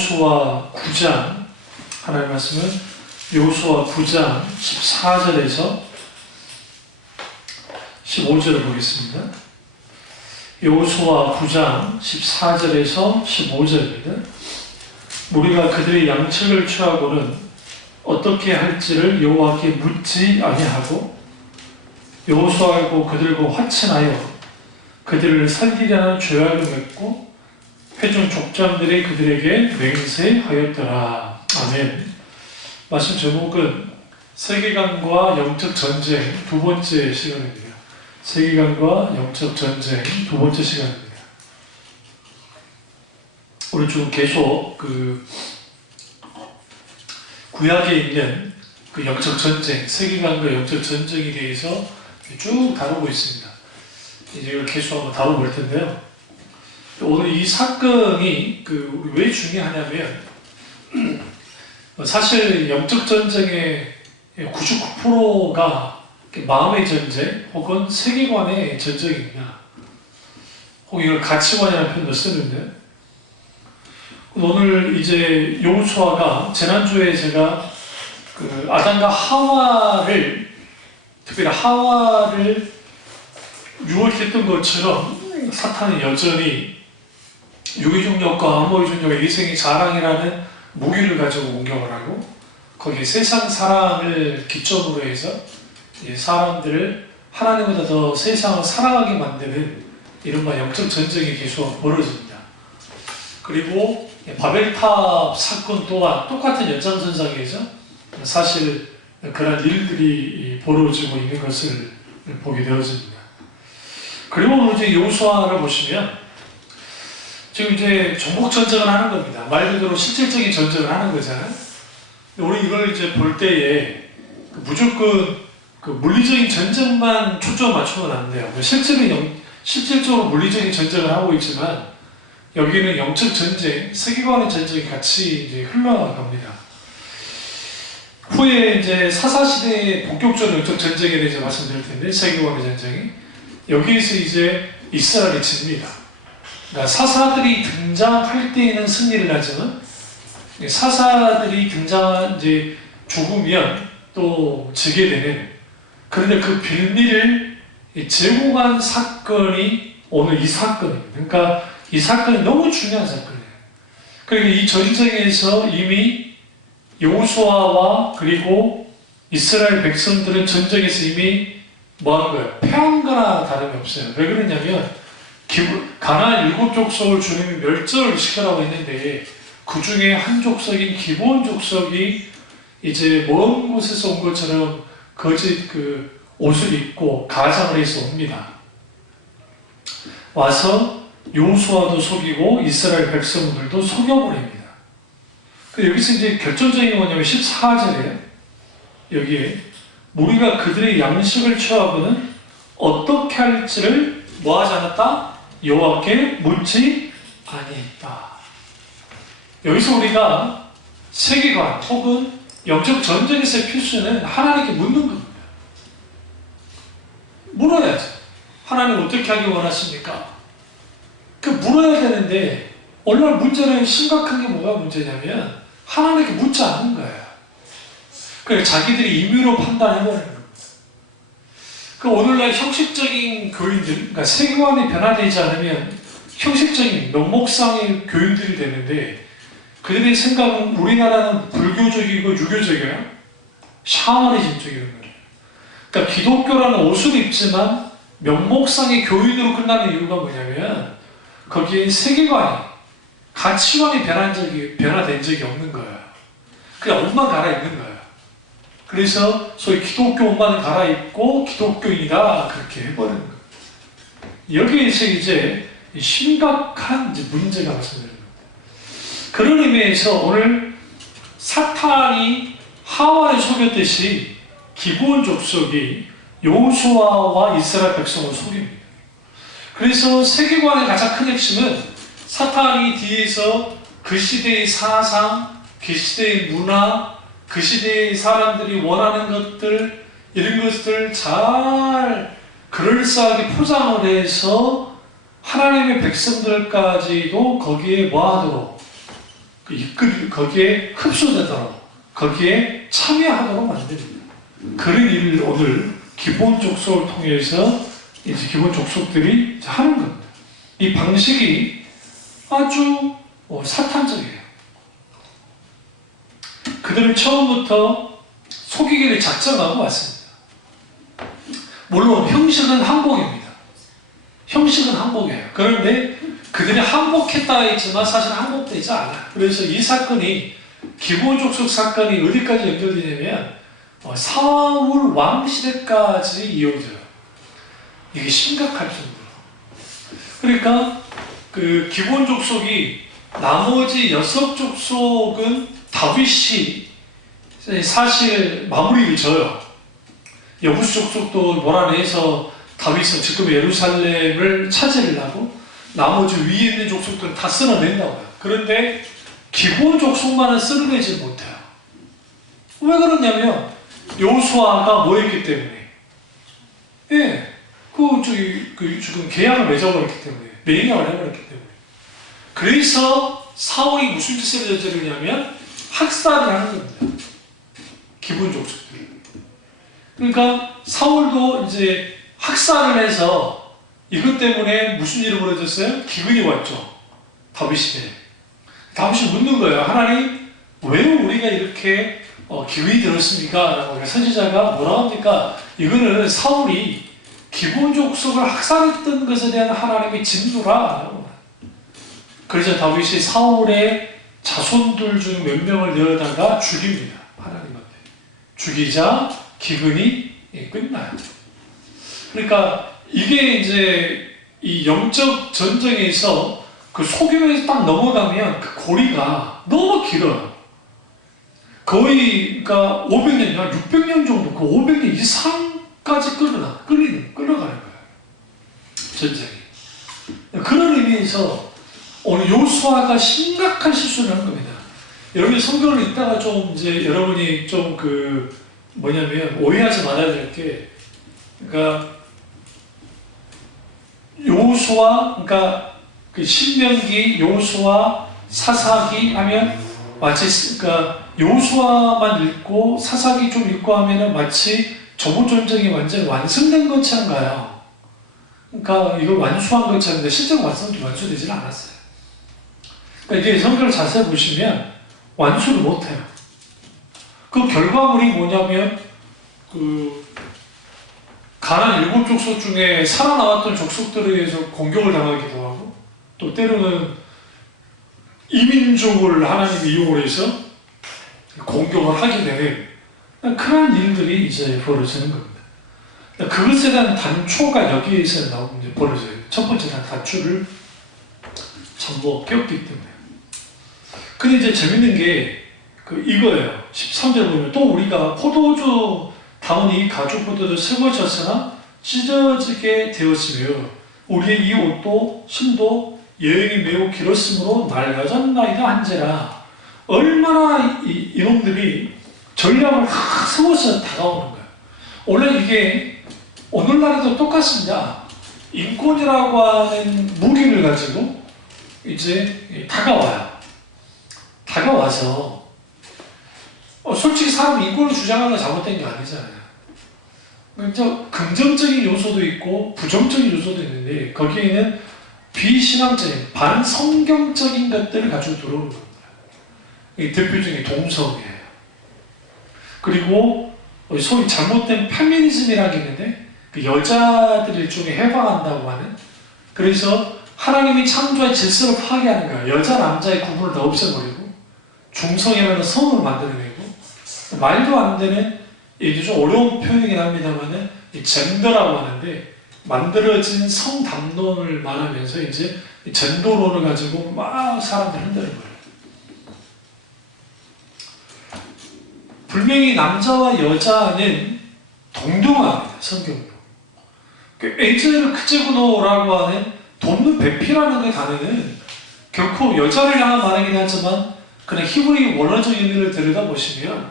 여호수아 9장 하나님 말씀은 여호수아 9장 14절에서 15절을 보겠습니다. 여호수아 9장 14절에서 15절입니다. 우리가 그들의 양측을 취하고는 어떻게 할지를 여호와께 묻지 아니하고 여호수아하고 그들과 화친하여 그들을 살리려는 죄악을 맺고 회중 족장들이 그들에게 맹세하였더라. 아멘. 말씀 제목은 세계관과 영적 전쟁 두 번째 시간입니다. 세계관과 영적 전쟁 두 번째 시간입니다. 우리 지금 계속 구약에 있는 그 영적 전쟁, 세계관과 영적 전쟁에 대해서 쭉 다루고 있습니다. 이제 이걸 계속 한번 다뤄볼 텐데요. 오늘 이 사건이 왜 중요하냐면 사실 영적 전쟁의 99%가 마음의 전쟁 혹은 세계관의 전쟁입니다. 혹은 이걸 가치관이라는 표현도 쓰는데 오늘 이제 여호수아가 지난주에 제가 아담과 하와를 특별히 하와를 유혹했던 것처럼 사탄은 여전히 유기종력과 암호의종력의 이생의 자랑이라는 무기를 가지고 공격을 하고 거기에 세상 사랑을 기점으로 해서 사람들을 하나님보다 더 세상을 사랑하게 만드는 이른바 영적 전쟁이 계속 벌어집니다. 그리고 바벨탑 사건 또한 똑같은 연장선상에서 사실 그런 일들이 벌어지고 있는 것을 보게 되어집니다. 그리고 이제 여호수아를 보시면 지금 이제 정복 전쟁을 하는 겁니다. 말 그대로 실질적인 전쟁을 하는 거잖아요. 우리 이걸 이제 볼 때에 무조건 물리적인 전쟁만 초점을 맞추면 안 돼요. 실질적으로 물리적인 전쟁을 하고 있지만 여기는 영적 전쟁, 세계관의 전쟁이 같이 이제 흘러갑니다. 후에 이제 사사시대의 본격적인 영적 전쟁에 대해서 말씀드릴 텐데, 세계관의 전쟁이 여기에서 이제 이스라엘이 집니다. 그러니까 사사들이 등장할 때에는 승리를 하지만 사사들이 이제 죽으면 또 지게 되는, 그런데 그 빌미를 제공한 사건이 오늘 이 사건입니다. 그러니까 이 사건이 너무 중요한 사건이에요. 그리고 이 전쟁에서 이미 여호수아와 그리고 이스라엘 백성들은 전쟁에서 이미 뭐 하는 거예요? 패한 거나 다름이 없어요. 왜 그러냐면 가나안 7족속을 주님이 멸절을 시켜라고 했는데 그 중에 한 족속인 기브온 족속이 이제 먼 곳에서 온 것처럼 거짓 옷을 입고 가장을 해서 옵니다. 와서 여호수아도 속이고 이스라엘 백성들도 속여버립니다. 여기서 이제 결정적인 게 뭐냐면 14절에 여기에 우리가 그들의 양식을 취하고는 어떻게 할지를 뭐하지 않았다? 여호와께 묻지 아니했다. 여기서 우리가 세계관 혹은 영적 전쟁에서의 필수는 하나님께 묻는 겁니다. 물어야죠. 하나님 어떻게 하기 원하십니까? 물어야 되는데 오늘 문제는 심각한 게 뭐가 문제냐면 하나님께 묻지 않는 거예요. 그래서 자기들이 임의로 판단해버리는 겁니다. 오늘날 형식적인 교인들, 그러니까 세계관이 변화되지 않으면 형식적인 명목상의 교인들이 되는데 그들의 생각은 우리나라는 불교적이고 유교적이에요. 샤머니즘적인 거예요. 그러니까 기독교라는 옷을 입지만 명목상의 교인으로 끝나는 이유가 뭐냐면 거기에 세계관이, 가치관이 변화된 적이 없는 거예요. 그냥 옷만 갈아입는 거예요. 그래서 소위 기독교 옷만 갈아입고 기독교인이다 그렇게 해버리는 거예요. 여기에서 이제 심각한 문제가 발생됩니다. 그런 의미에서 오늘 사탄이 하와를 속였듯이 기브온 족속이 여호수아와 이스라엘 백성을 속입니다. 그래서 세계관의 가장 큰 핵심은 사탄이 뒤에서 그 시대의 사상, 그 시대의 문화, 그 시대의 사람들이 원하는 것들, 이런 것들 잘 그럴싸하게 포장을 해서 하나님의 백성들까지도 거기에 뭐하도록 거기에 흡수되도록, 거기에 참여하도록 만듭니다. 그런 일을 오늘 기본 족속을 통해서 이제 기본 족속들이 이제 하는 겁니다. 이 방식이 아주 사탄적이에요. 그들은 처음부터 속이기를 작정하고 왔습니다. 물론 형식은 항복입니다. 형식은 항복이에요. 그런데 그들이 항복했다 했지만 사실 항복되지 않아요. 그래서 이 사건이 기본 족속 사건이 어디까지 연결되냐면 사울 왕 시대까지 이어져요. 이게 심각할 정도로. 그러니까 그 기본 족속이 나머지 6족속은 다윗이 사실 마무리를 져요. 여부수 족속도 몰아내서 다윗은 지금 예루살렘을 차지하려고 나머지 위에 있는 족속들은 다 쓸어낸다고요. 그런데 기본 족속만은 쓸어내지 못해요. 왜 그러냐면 여호수아가 뭐했기 때문에, 지금 계약을 맺어버렸기 때문에, 매인약을 해버렸기 때문에. 그래서 사울이 무슨 짓을 저지르냐면 학살을 하는 겁니다. 기본 족속들. 그러니까 사울도 이제 학살을 해서 이것 때문에 무슨 일이 벌어졌어요? 기근이 왔죠. 다윗이 묻는 거예요. 하나님, 왜 우리가 이렇게 기근이 들었습니까? 라고 선지자가 뭐라고 합니까? 이거는 사울이 기본 족속을 학살했던 것에 대한 하나님의 진노라. 그래서 다윗이 사울의 자손들 중 몇 명을 내어다가 죽입니다. 하나님 앞에. 죽이자 기근이 끝나요. 그러니까 이게 이제 이 영적 전쟁에서 그 소경에서 딱 넘어가면 그 고리가 너무 길어요. 거의 그러니까 500년, 한 600년 정도, 그 500년 이상까지 끌어가는 거예요. 전쟁이. 그런 의미에서 오늘 요수아가 심각한 실수를 한 겁니다. 여러분이 성경을 읽다가 좀 이제 여러분이 좀 뭐냐면 오해하지 말아야 될 게, 그러니까 여호수아, 그러니까 그 신명기, 여호수아, 사사기 하면 마치 그러니까 여호수아만 읽고 사사기 좀 읽고 하면은 마치 저번 전쟁이 완전히 완성된 것처럼 가요. 그러니까 이걸 완수한 것처럼, 실제로 완수되지는 않았어요. 그러니까 이게 성경을 자세히 보시면 완수를 못해요. 그 결과물이 뭐냐면 가나안 7족속 중에 살아나왔던 족속들에 의해서 공격을 당하기도 하고, 또 때로는 이민족을 하나님이 이용을 해서 공격을 하게 되는 그런 일들이 이제 벌어지는 겁니다. 그것에 대한 단초가 여기에서 벌어져요. 첫 번째 단초를 전부 꼈기 때문에. 근데 이제 재밌는 게 이거예요. 13절 보면 또 우리가 포도주 다운이 가죽 포도주 세워졌으나 찢어지게 되었으며 우리의 이 옷도 심도 여행이 매우 길었으므로 낡아졌나이다 한제라. 얼마나 이놈들이 전략을 다 세워서 다가오는 거예요. 원래 이게 오늘날에도 똑같습니다. 인권이라고 하는 무기를 가지고 이제 다가와서 솔직히 사람이 인권을 주장하는 건 잘못된 게 아니잖아요. 그러니까 긍정적인 요소도 있고 부정적인 요소도 있는데 거기에는 비신앙적인 반성경적인 것들을 가지고 들어오는 겁니다. 이 대표적인 동성애예요. 그리고 소위 잘못된 페미니즘이라는 게 있는데 그 여자들 일종의 해방한다고 하는, 그래서 하나님이 창조의 질서를 파괴하는 거예요. 여자 남자의 구분을 다 없애버리고 중성이라는 성을 만들어내고, 말도 안 되는, 이게 좀 어려운 표현이긴 합니다만은 이 젠더라고 하는데 만들어진 성 담론을 말하면서 이제 젠더론을 가지고 막 사람들 흔드는 거예요. 분명히 남자와 여자는 동등합니다. 성경으로. 에이즈를 크제구노라고 하는 돕는 배피라는 그 단어는 결코 여자를 향한 말이긴 하지만 그냥 히브리 원어적 의미를 들여다보시면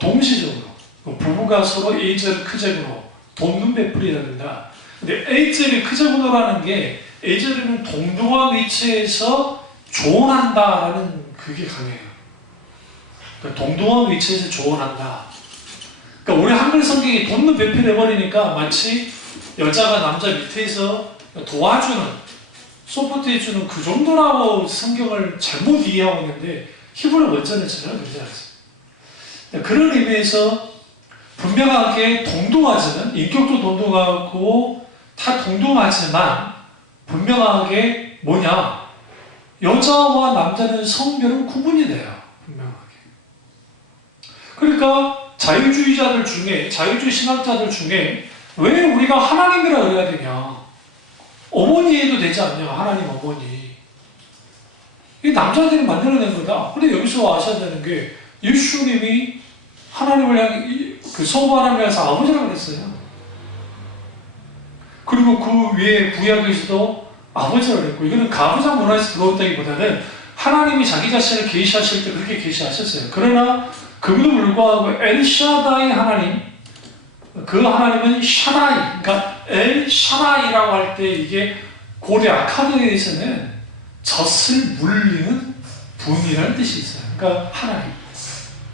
동시적으로 부부가 서로 에이즈를 크제구노, 돕는 배필이라 된다. 근데 에이즈를 크제구노라는 게 에이즈는 동등한 위치에서 조언한다라는 그게 강해요. 그러니까 동등한 위치에서 조언한다. 그러니까 우리 한글 성경이 돕는 배필 해버리니까 마치 여자가 남자 밑에서 도와주는, 서포트해주는 그 정도라고 성경을 잘못 이해하고 있는데 히브리 원전은 전혀 그러지 않습니다. 그런 의미에서 분명하게 동등하지는, 인격도 동등하고 다 동등하지만 분명하게 뭐냐? 여자와 남자는 성별은 구분이 돼요. 분명하게. 그러니까 자유주의자들 중에, 자유주의 신학자들 중에 왜 우리가 하나님이라 그래야 되냐? 어머니 해도 되지 않냐? 하나님 어머니. 이 남자들이 만들어낸 거다. 근데 여기서 아셔야 되는 게 예수님이 하나님을 향해, 그 성부 하나님을 향해서 아버지라고 그랬어요. 그리고 그 위에 구약에서도 아버지라고 그랬고, 이거는 가부장 문화에서 들어온다기보다는 하나님이 자기 자신을 계시하실 때 그렇게 계시하셨어요. 그러나 그럼에도 불구하고 엘샤다이 하나님, 그 하나님은 샤라이, 그러니까 엘샤라이라고 할 때 이게 고대 아카드에서는 젖을 물리는 분이라는 뜻이 있어요. 그러니까 하나님,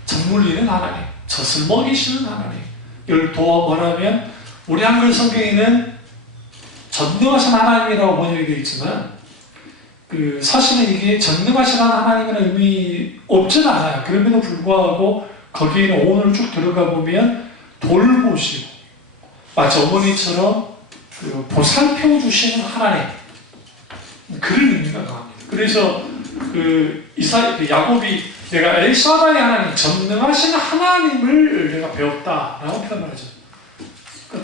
젖 물리는 하나님, 젖을 먹이시는 하나님. 이걸 더 말하면 우리 한글 성경에는 전능하신 하나님이라고 번역이 되어 있지만 사실은 이게 전능하신 하나님이라는 의미 없진 않아요. 그럼에도 불구하고 거기에는 오늘 쭉 들어가 보면 돌보시고 마치 어머니처럼 보살펴 주시는 하나님, 그런 의미가 강합니다. 그래서 야곱이 내가 엘샤다이 하나님, 전능하신 하나님을 내가 배웠다라고 표현하죠.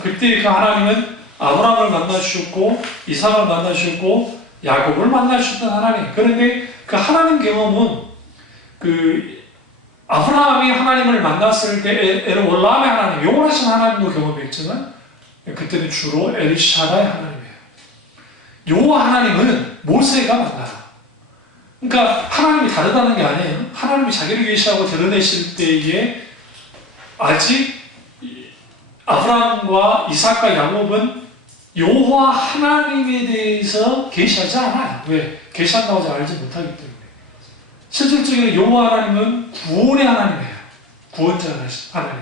그때 그 하나님은 아브라함을 만나주셨고 이삭을 만나주셨고 야곱을 만나주셨던 하나님. 그런데 그 하나님 경험은 아브라함이 하나님을 만났을 때 엘올람의 하나님, 영원하신 하나님도 경험했지만 그때는 주로 엘샤다의 하나님이에요. 요 하나님은 모세가 만나요. 그러니까 하나님이 다르다는 게 아니에요. 하나님이 자기를 계시하고 드러내실 때에 아직 아브라함과 이삭과 야곱은 여호와 하나님에 대해서 계시하지 않아요. 왜? 계시한다고 하지 알지 못하기 때문에. 실질적으로 여호와 하나님은 구원의 하나님이에요. 구원자 하나님.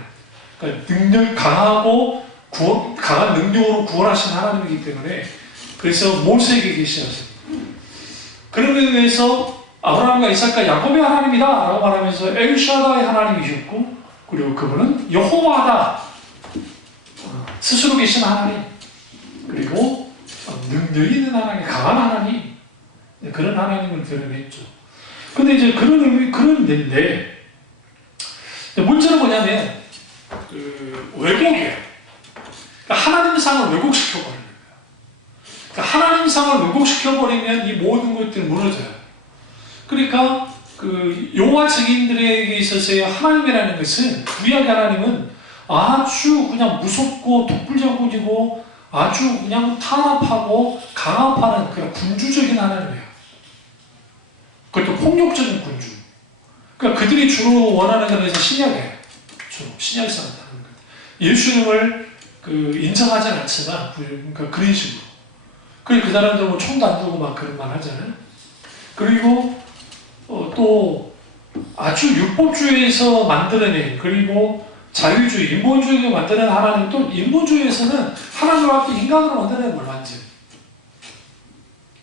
그러니까 능력 강하고 강한 능력으로 구원하신 하나님이기 때문에 그래서 모세에게 계시하십니다. 그런 의미에서 아브라함과 이삭과 야곱의 하나님이다 라고 말하면서 엘샤다의 하나님이셨고, 그리고 그분은 여호와다, 스스로 계신 하나님, 그리고 능력 있는 하나님, 강한 하나님, 그런 하나님을 드러냈죠. 근데 이제 그런 의미, 그런 데인데 문제는 뭐냐면 왜곡이에요. 그러니까 하나님상을 왜곡시켜버리는 거예요. 그러니까 하나님상을 왜곡시켜버리면 이 모든 것들이 무너져요. 그러니까 여호와 증인들에게 있어서의 하나님이라는 것은, 구약의 하나님은 아주 그냥 무섭고 독불장군이고 아주 그냥 탄압하고 강압하는 그런 군주적인 하나님이에요. 그것도 폭력적인 군주. 그러니까 그들이 주로 원하는 것은 신약이에요. 신약에서 나타나는 것. 예수님을 인정하지는 않지만, 그러니까 그런 식으로. 그리고 그 사람들 뭐 총도 안 들고 막 그런 말 하잖아요. 그리고 또 아주 율법주의에서 만들어낸, 그리고 자유주의, 인본주의를 만드는 하나님, 또 인본주의에서는 하나님과 함께 인간으로 만드는 걸 완전히.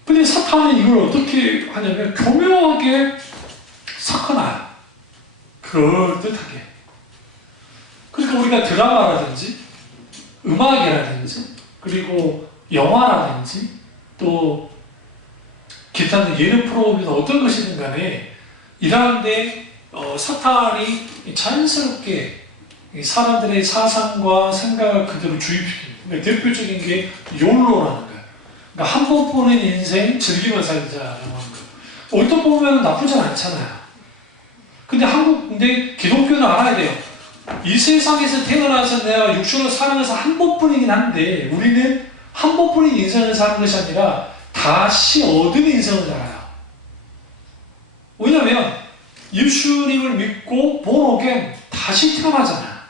근데 사탄은 이걸 어떻게 하냐면 교묘하게 섞어놔요. 그럴듯하게. 그러니까 우리가 드라마라든지 음악이라든지 그리고 영화라든지 또 기타 예능 프로그램에서 어떤 것이든 간에 일하는데 사탄이 자연스럽게 사람들의 사상과 생각을 그대로 주입시킵니다. 대표적인 게 욜로라는 거예요. 그러니까 한 번 보는 인생 즐기며 살자라고 하는 거예요. 어떤 보면 나쁘진 않잖아요. 근데 기독교는 알아야 돼요. 이 세상에서 태어나서 내가 육신으로 사는 것은 한 번뿐이긴 한데, 우리는 한 번뿐인 인생을 사는 것이 아니라 다시 얻은 인생을 살아요. 왜냐하면 예수님을 믿고 born 다시 태어나잖아요.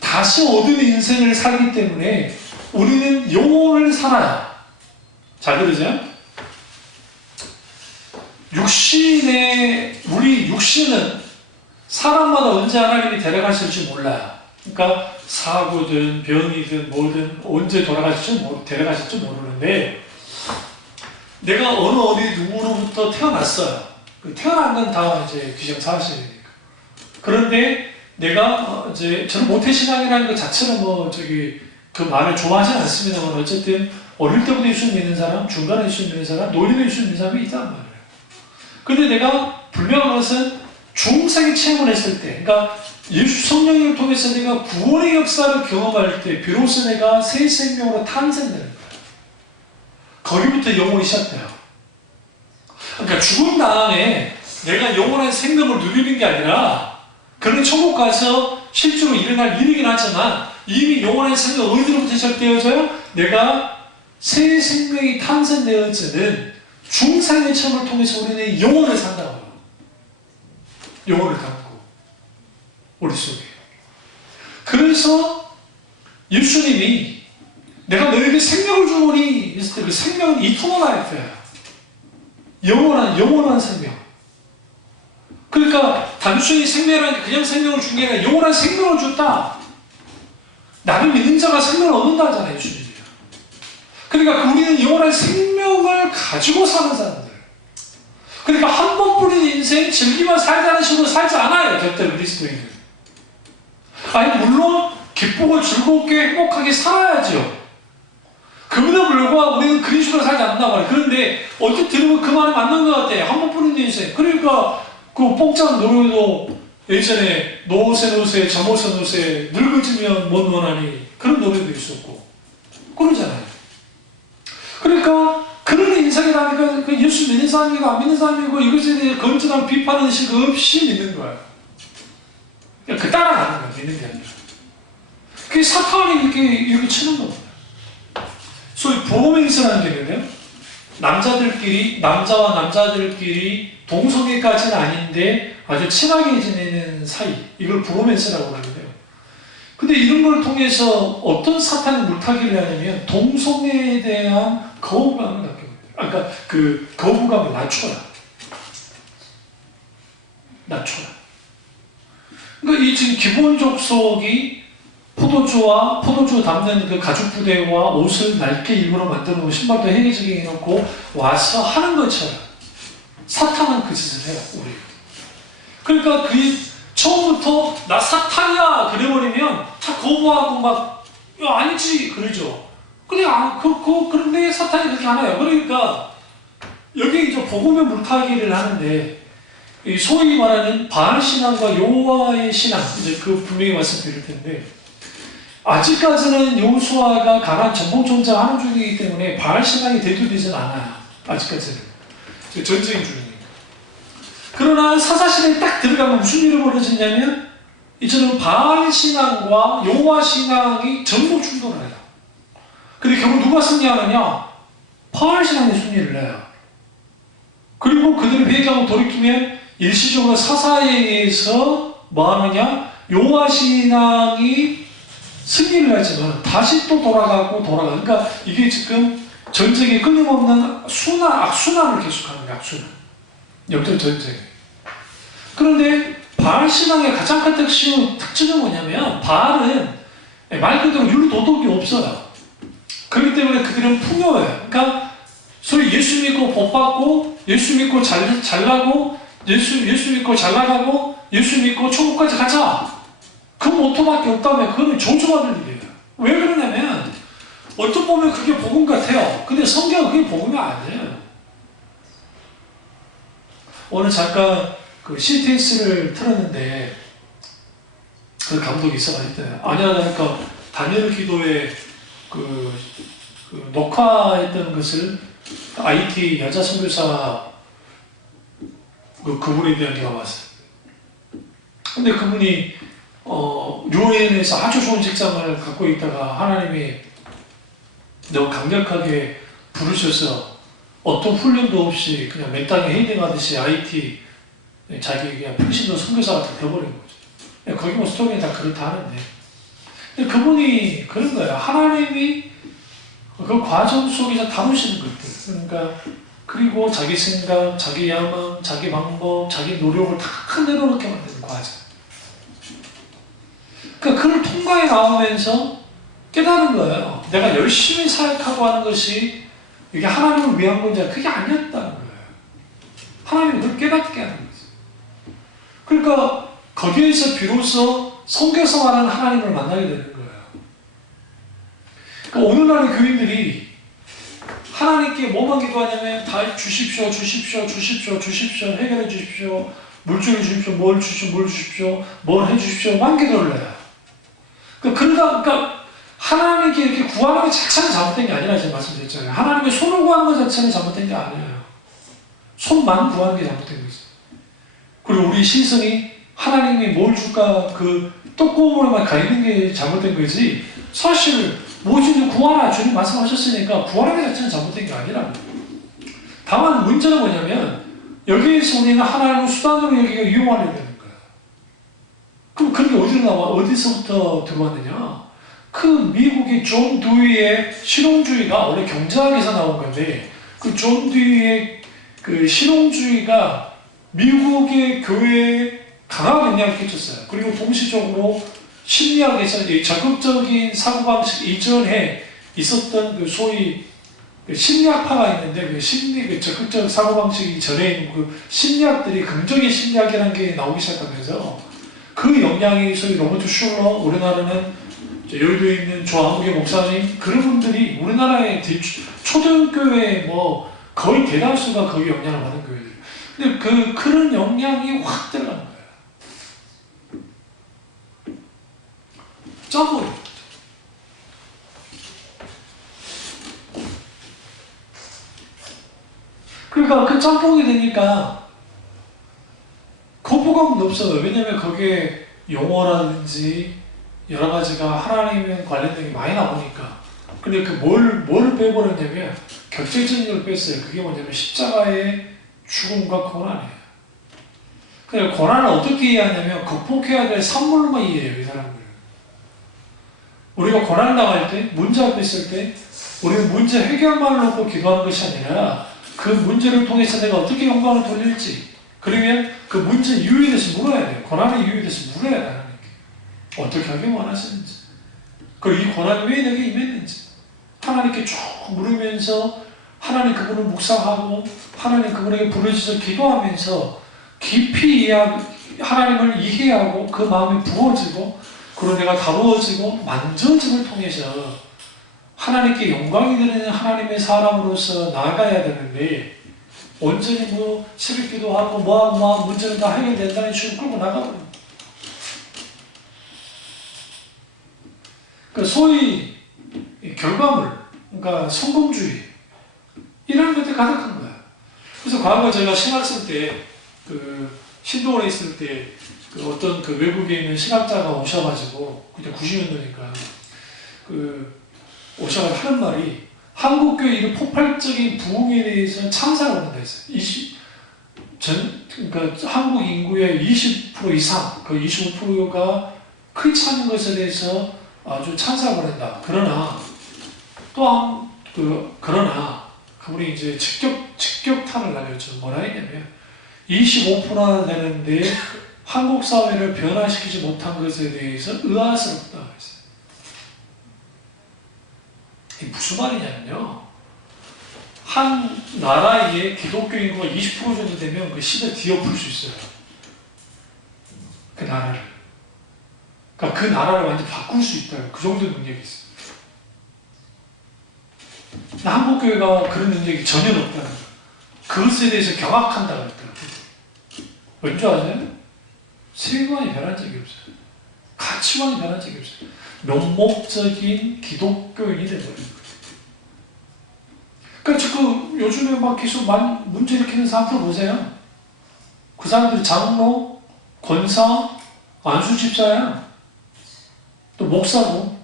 다시 얻은 인생을 살기 때문에 우리는 영혼을 살아요. 잘 들으세요? 우리 육신은 사람마다 언제 하나님이 데려가실지 몰라요. 그러니까 사고든 병이든 뭐든 언제 데려가실지 모르는데, 내가 어디 누구로부터 태어났어요. 태어난 건 다 이제 기정사실이니까. 그런데 내가 저는 모태신앙이라는 것 자체는 그 말을 좋아하진 않습니다만, 어쨌든 어릴 때부터 예수 믿는 사람, 중간에 예수 믿는 사람, 노년에 예수 믿는 사람이 있단 말이에요. 근데 내가 분명한 것은 중생의 체험을 했을 때, 그러니까 예수 성령을 통해서 내가 구원의 역사를 경험할 때 비로소 내가 새 생명으로 탄생되는 거예요. 거기부터 영혼이 시작돼요. 그러니까 죽은 다음에 내가 영원한 생명을 누리는 게 아니라, 그런 천국 가서 실제로 일어날 일이긴 하지만 이미 영원한 생명 어디로부터 시작되어져요? 내가 새 생명이 탄생되어지는 중생의 체험을 통해서 우리는 영혼을 산다고요. 영혼을 담고 우리 속에. 그래서 예수님이 내가 너에게 생명을 주노니 했을 때 그 생명은 이터널 라이프예요. 영원한 생명. 그러니까 단순히 생명이라는 게 그냥 생명을 준 게 아니라 영원한 생명을 줬다. 나를 믿는 자가 생명을 얻는다 하잖아요, 예수님이. 그러니까 우리는 영원한 생명을 가지고 사는 사람들. 그러니까 한 번뿐인 인생 즐기며 살자는 식으로 살지 않아요, 절대 그리스도인은. 아니, 물론 기쁘고 즐겁게 행복하게 살아야죠. 그보다 불구하고 우리는 그런 식으로 살지 않는단 말이에요. 그런데 어떻게 들으면 그 말이 맞는 것 같아요. 한 번뿐인 인생. 그러니까 그 뽕짝 노래도 예전에 노세 잠옷에 노세 늙어지면 못 원하니 그런 노래도 있었고 그러잖아요. 그러니까 그런 인생이라니까 그 예수 믿는 사람이고 안 믿는 사람이고 이것에 대해 건전한 비판 의식 없이 믿는 거예요. 그냥 그 따라가는 거예요. 믿는 게 아니라. 그게 사탄이 이렇게 치는 겁니다. 소위 보호맹세라는 게 있는데요. 남자와 남자들끼리 동성애까지는 아닌데 아주 친하게 지내는 사이, 이걸 브로맨스라고 하는데요. 근데 이런 걸 통해서 어떤 사탄이 물타기를 하냐면 동성애에 대한 거부감을 갖게 됩니다. 그러니까 그 거부감을 낮춰라. 그러니까 이 지금 기본 족속이 포도주 담는 그 가죽 부대와 옷을 낡게 일부러 만들어 놓고 신발도 행위적인 해놓고 와서 하는 것처럼 사탄은 그 짓을 해요, 우리. 그러니까 처음부터 나 사탄이야 그래버리면 다 거부하고 막 야, 아니지 그러죠. 그런데 사탄이 그렇게 안 해요. 그러니까 여기 이제 복음의 물타기를 하는데 소위 말하는 바알 신앙과 여호와의 신앙, 이제 그 분명히 말씀드릴 텐데, 아직까지는 여호수아가 가나안 전복 전쟁하는 중이기 때문에 바알 신앙이 대두되지는 않아요. 아직까지는 전쟁 중이니까. 그러나 사사시대에 딱 들어가면 무슨 일이 벌어지냐면 이제는 바알 신앙과 여호와 신앙이 전부 충돌을 해요. 근데 결국 누가 승리하느냐? 바알 신앙이 승리를 해요. 그리고 그들이 회개하고 돌이키면 일시적으로 사사에 의해서 뭐 하느냐? 여호와 신앙이 승리를 하지만 다시 또 돌아가고. 그러니까 이게 지금 전쟁에 끊임없는 악순환을 계속하는 거예요. 악순환. 역전 전쟁. 그런데 바알 신앙의 가장 큰 특징은 뭐냐면 바알은 말 그대로 윤도덕이 없어요. 그렇기 때문에 그들은 풍요해요. 그러니까 소위 예수 믿고 복 받고, 예수 믿고 잘나고, 예수 믿고 잘 나가고, 예수 믿고 천국까지 가자. 그 모토밖에 없다면 그거는 저주받을 일이에요. 왜 그러냐면 어떻게 보면 그게 복음 같아요. 근데 성경은 그게 복음이 아니에요. 오늘 잠깐 그 CTS를 틀었는데 그 감독이 있어가지고 아니야, 그러니까 다니엘 기도에 그 녹화했던 것을 IT 여자 선교사 그분에 대한 얘기가 왔어요. 근데 그분이 유엔에서 아주 좋은 직장을 갖고 있다가 하나님이 너무 강력하게 부르셔서 어떤 훈련도 없이 그냥 맨땅에 헤딩하듯이 IT 자기 그냥 평신도 선교사가 되어버린 거죠. 거기 뭐 스토리는 다 그렇다 하는데, 근데 그분이 그런 거예요. 하나님이 그 과정 속에서 다루시는 것들, 그러니까 그리고 자기 생각, 자기 야망, 자기 방법, 자기 노력을 다 내려놓게 만드는 과정. 그러니까 그걸 통과해 나오면서 깨달은 거예요. 내가 열심히 사역하고 하는 것이 이게 하나님을 위한 건지 그게 아니었다는 거예요. 하나님이 그걸 깨닫게 하는 거죠. 그러니까 거기에서 비로소 성경에서 말하는 하나님을 만나게 되는 거예요. 그러니까 오늘날의 교인들이 하나님께 뭐만 기도하냐면 다 주십시오, 주십시오, 주십시오, 주십시오, 해결해 주십시오, 물질을 주십시오, 뭘 주십시오, 뭘 주십시오, 뭘 해주십시오만 기도를 해요. 그러니까 하나님께 이렇게 구하는 것 자체는 잘못된 게 아니라 제가 말씀드렸잖아요. 하나님의 손을 구하는 것 자체는 잘못된 게 아니에요. 손만 구하는 게 잘못된 거죠. 그리고 우리 신성이 하나님이 뭘 줄까 그 떡고물에만 가 있는 게 잘못된 거지, 사실 무엇이든 구하라 주님 말씀하셨으니까 구하는 것 자체는 잘못된 게 아니라고. 다만 문제는 뭐냐면 여기에서 우리는 하나님을 수단으로 여기가 이용하려고 하는 거야. 그럼 그게 어디로 나와? 어디서부터 들어왔느냐? 그 미국의 존 두이의 실용주의가 원래 경제학에서 나온 건데, 그 존 두이의 그 실용주의가 미국의 교회에 강한 영향을 끼쳤어요. 그리고 동시적으로 심리학에서 적극적인 사고방식 이전에 있었던 그 소위 그 심리학파가 있는데, 그 적극적 사고방식 이전에 있는 그 심리학들이 긍정의 심리학이라는 게 나오기 시작하면서 그 영향이 소위 로버트 슐러, 우리나라는 여의도에 있는 조한국의 목사님, 그런 분들이 우리나라의 초등교회 뭐 거의 대다수가 거기 영향을 받은 교회들. 근데 그런 영향이 확 들어간 거예요. 짬뽕이. 그러니까 그 짬뽕이 되니까 거부감은 없어요. 왜냐면 거기에 용어라든지 여러 가지가 하나님에 관련된 게 많이 나오니까. 근데 뭘 빼버렸냐면 결정적인 걸 뺐어요. 그게 뭐냐면 십자가의 죽음과 고난이에요. 그러니까 고난을 어떻게 이해하냐면 극복해야 될 산물로만 이해해요, 이 사람들은. 우리가 고난을 당할 때, 문제 앞에 있을 때, 우리는 문제 해결만을 놓고 기도하는 것이 아니라 그 문제를 통해서 내가 어떻게 영광을 돌릴지, 그러면 그 문제 이유에 대해서 물어야 돼요. 고난의 이유에 대해서 물어야 돼요, 하나님께. 어떻게 하길 원하시는지, 그리고 이 고난이 왜 내게 임했는지 하나님께 쭉 물으면서, 하나님 그분을 묵상하고 하나님 그분에게 부르짖어 기도하면서 깊이 하나님을 이해하고 그 마음이 부어지고, 그리고 내가 다루어지고 만져짐을 통해서 하나님께 영광이 되는 하나님의 사람으로서 나아가야 되는데, 온전히 뭐 새벽 기도하고 뭐하고 문제는 다 해결된다는 식으로 끌고 나가버립니다. 그 소위 결과물, 그러니까 성공주의, 이런 것들이 가득한 거예요. 그래서 과거 제가 신학생 때, 신동원에 있을 때, 어떤 외국에 있는 신학자가 오셔가지고, 그때 90년도니까, 오셔가지고 하는 말이, 한국교회 이런 폭발적인 부흥에 대해서 찬사를 한다 했어요. 그러니까 한국 인구의 20% 이상, 그 25%가 크리스찬인 것에 대해서 아주 찬사를 한다. 그러나, 또한, 그러나, 우리 이제 직격탄을 날렸죠. 뭐라 했냐면, 25%나 되는데 한국 사회를 변화시키지 못한 것에 대해서 의아스럽다 했어요. 이게 무슨 말이냐면요, 한 나라의 기독교 인구가 20% 정도 되면 그 시대 뒤엎을 수 있어요. 그 나라를. 그러니까 그 나라를 완전히 바꿀 수 있다. 그 정도 능력이 있어요. 한국교회가 그런 능력이 전혀 없다는 거예요. 그것에 대해서 경악한다고 했더라고요. 왠지 아세요? 세계관이 변한 적이 없어요. 가치관이 변한 적이 없어요. 명목적인 기독교인이 되버린 거예요. 그러니까 지금 요즘에 막 계속 문제 일으키는 사람들 보세요. 그 사람들이 장로, 권사, 안수집사야. 또 목사고.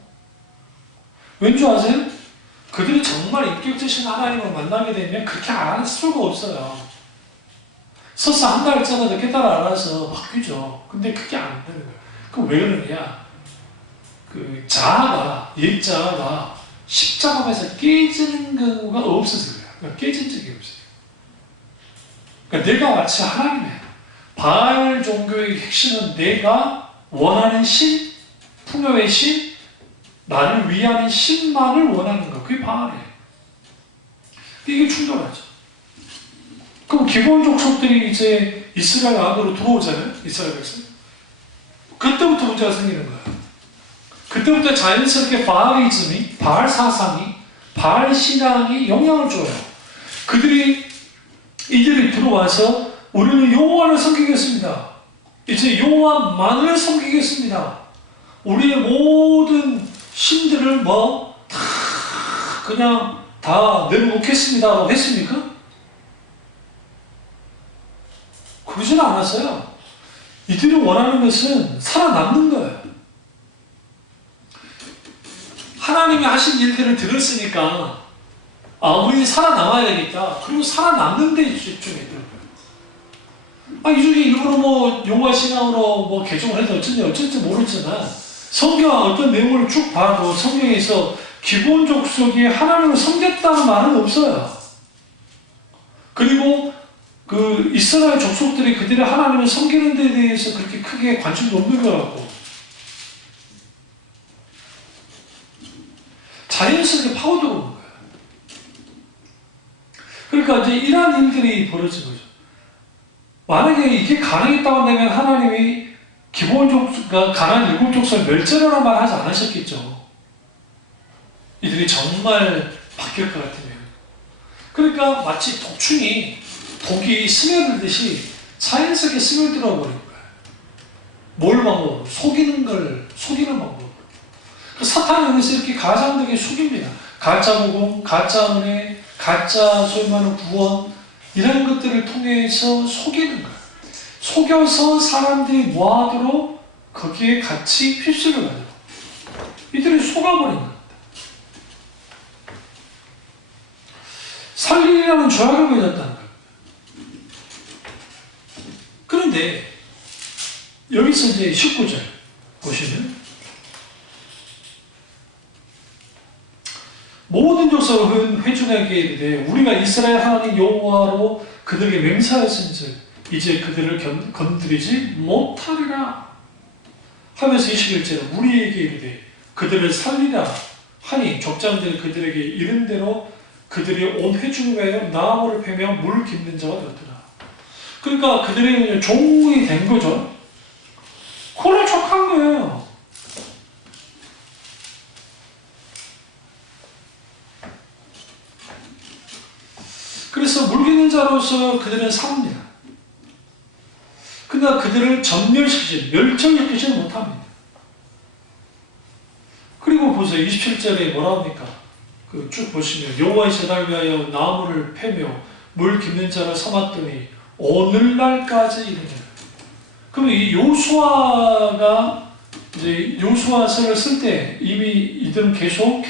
왠지 아세요? 그들이 정말 인격적인 하나님을 만나게 되면 그렇게 안 할 수가 없어요. 설사 한 달짜리 늦게 따라 알아서 바뀌죠. 근데 그게 안 되는 거예요. 그럼 왜 그러냐? 옛 자아가 십자가에서 깨지는 경우가 없어서 그래요. 그러니까 깨진 적이 없어요. 그러니까 내가 마치 하나님이야. 바알 종교의 핵심은 내가 원하는 신, 풍요의 신, 나를 위하는 신만을 원하는 것. 그게 바알이에요. 이게 충돌하죠. 그럼 기본 족속들이 이제 이스라엘 안으로 들어오잖아요. 이스라엘 백성. 그때부터 문제가 생기는 거예요. 그때부터 자연스럽게 바알이즘이, 바알 사상이, 바알 신앙이 영향을 줘요. 이들이 들어와서 우리는 여호와를 섬기겠습니다. 이제 여호와만을 섬기겠습니다. 우리의 모든 신들을 다 그냥 다 내려놓겠습니다라고 했습니까? 그러지는 않았어요. 이들이 원하는 것은 살아남는 거예요. 하나님이 하신 일들을 들었으니까 우리 살아남아야 되겠다. 그리고 살아남는 데 집중했더라고요. 이 중에 일부러 여호와 신앙으로 개종을 해도 어쩐지 모르지만 성경 어떤 내용을 쭉 봐도 성경에서 기본 족속이 하나님을 섬겼다는 말은 없어요. 그리고 그 이스라엘 족속들이 그들의 하나님을 섬기는 데 대해서 그렇게 크게 관심도 없는 것 같고 자연스럽게 파고들어오는 거예요. 그러니까 이제 이러한 일들이 벌어진 거죠. 만약에 이게 가능했다고 한다면 하나님이 기본적으로 가나안 일곱 족속을 멸절하라는 말 하지 않으셨겠죠. 이들이 정말 바뀔 것 같으면. 그러니까 마치 독이 스며들듯이 자연스럽게 스며들어 버린 거예요. 뭘 방법으로? 속이는 방법으로. 사탄은 그래서 이렇게 가장되게 속입니다. 가짜 복음, 가짜 은혜, 가짜 소위 말하는 구원 이런 것들을 통해서 속이는 거예요. 속여서 사람들이 뭐하도록 거기에 같이 휩쓸려 가요. 이들이 속아버린 겁니다. 살리라는 죄악을 맺었다는 거예요. 그런데 여기서 이제 19절 보시면 모든 족속은 회중에게 이르되 우리가 이스라엘 하나님 여호와로 그들에게 맹세하였은즉 이제 그들을 건드리지 못하리라 하면서 21절에 우리에게 이르되 그들을 살리라 하니 족장들이 그들에게 이른 대로 그들이 온 회중을 위하여 나무를 패며 물 깁는 자가 되었더라. 그러니까 그들이 종이 된 거죠. 코를 촉한 거예요. 그래서 물기는 자로서 그들은 삽니다. 그러나 그들을 멸절시키지 못합니다. 그리고 보세요. 27절에 뭐라 합니까? 쭉 보시면 여호와의 제단을 위하여 나무를 패며 물 깁는 자를 삼았더니 오늘날까지 이르니라. 그럼 이 요수아가 이제 요수아서를 쓸 때 이미 이들은 계속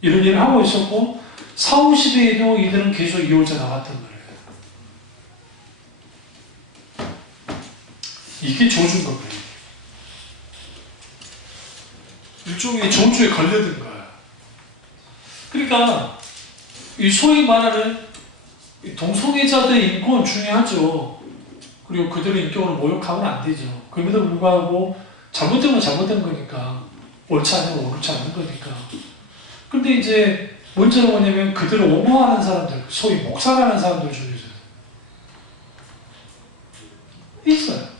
이런 일을 하고 있었고 사울 시대에도 이들은 계속 이어져 나갔던 거예요. 이게 저주인 거예요. 일종의 저주에 걸려든 거예요. 그러니까 이 소위 말하는 동성애자들의 인권 중요하죠. 그리고 그들의 인격으로 모욕하면 안 되죠. 그럼에도 불구하고 잘못된 건 잘못된 거니까 옳지 않은 건 옳지 않는 거니까. 근데 이제 문제는 뭐냐면 그들을 옹호하는 사람들, 소위 목사라는 사람들 중에서 있어요.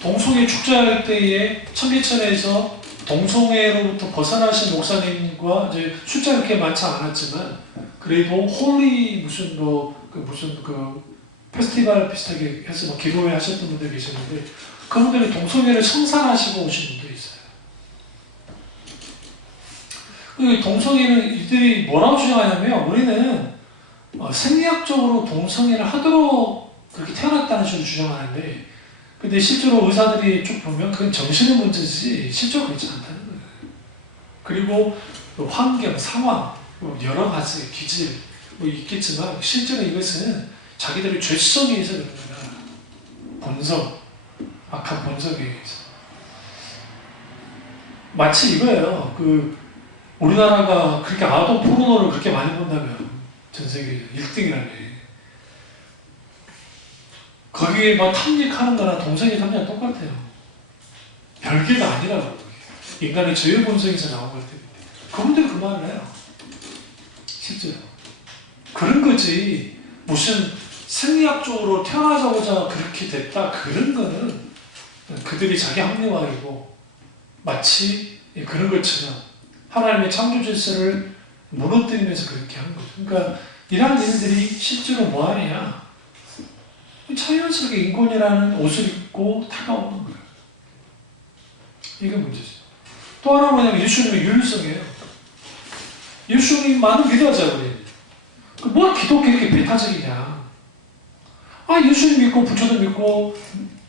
동성애 축제할 때에 청계천에서 동성애로부터 벗어나신 목사님과 이제 숫자가 그렇게 많지 않았지만 그래도 홀리 무슨 페스티벌 비슷하게 해서 기도회 하셨던 분들 계셨는데 그분들이 동성애를 청산하시고 오신 분도 있어요. 동성애는 이들이 뭐라고 주장하냐면 우리는 생리학적으로 동성애를 하도록 그렇게 태어났다는 식으로 주장하는데 근데 실제로 의사들이 쭉 보면 그건 정신의 문제지 실제로 그렇지 않다는 거예요. 그리고 환경, 상황, 여러 가지 기질 있겠지만 실제로 이것은 자기들의 죄성에 의해서 그런 거야. 본성, 악한 본성에 의해서. 마치 이거예요. 우리나라가 그렇게 아동 포르노를 그렇게 많이 본다면 전 세계 1등이라네. 거기에 막 탐닉하는 거나 동성애 탐닉 똑같아요. 별개가 아니라고. 인간의 죄의 본성에서 나온 것 때문에. 그분들이 그 말을 해요. 실제로. 그런 거지. 무슨 생리학적으로 태어나자마자 그렇게 됐다. 그런 거는 그들이 자기 합리화이고 마치 그런 것처럼 하나님의 창조 질서를 무너뜨리면서 그렇게 한 거죠. 그러니까 이런 일들이 실제로 뭐하냐. 자연스럽게 인권이라는 옷을 입고 다가오는 거예요. 이게 문제죠. 또 하나 뭐냐면 예수님의 윤리성이에요. 예수님만은 믿어하자 우리. 뭐가 기독교 이렇게 배타적이냐. 아 예수님 믿고 부처도 믿고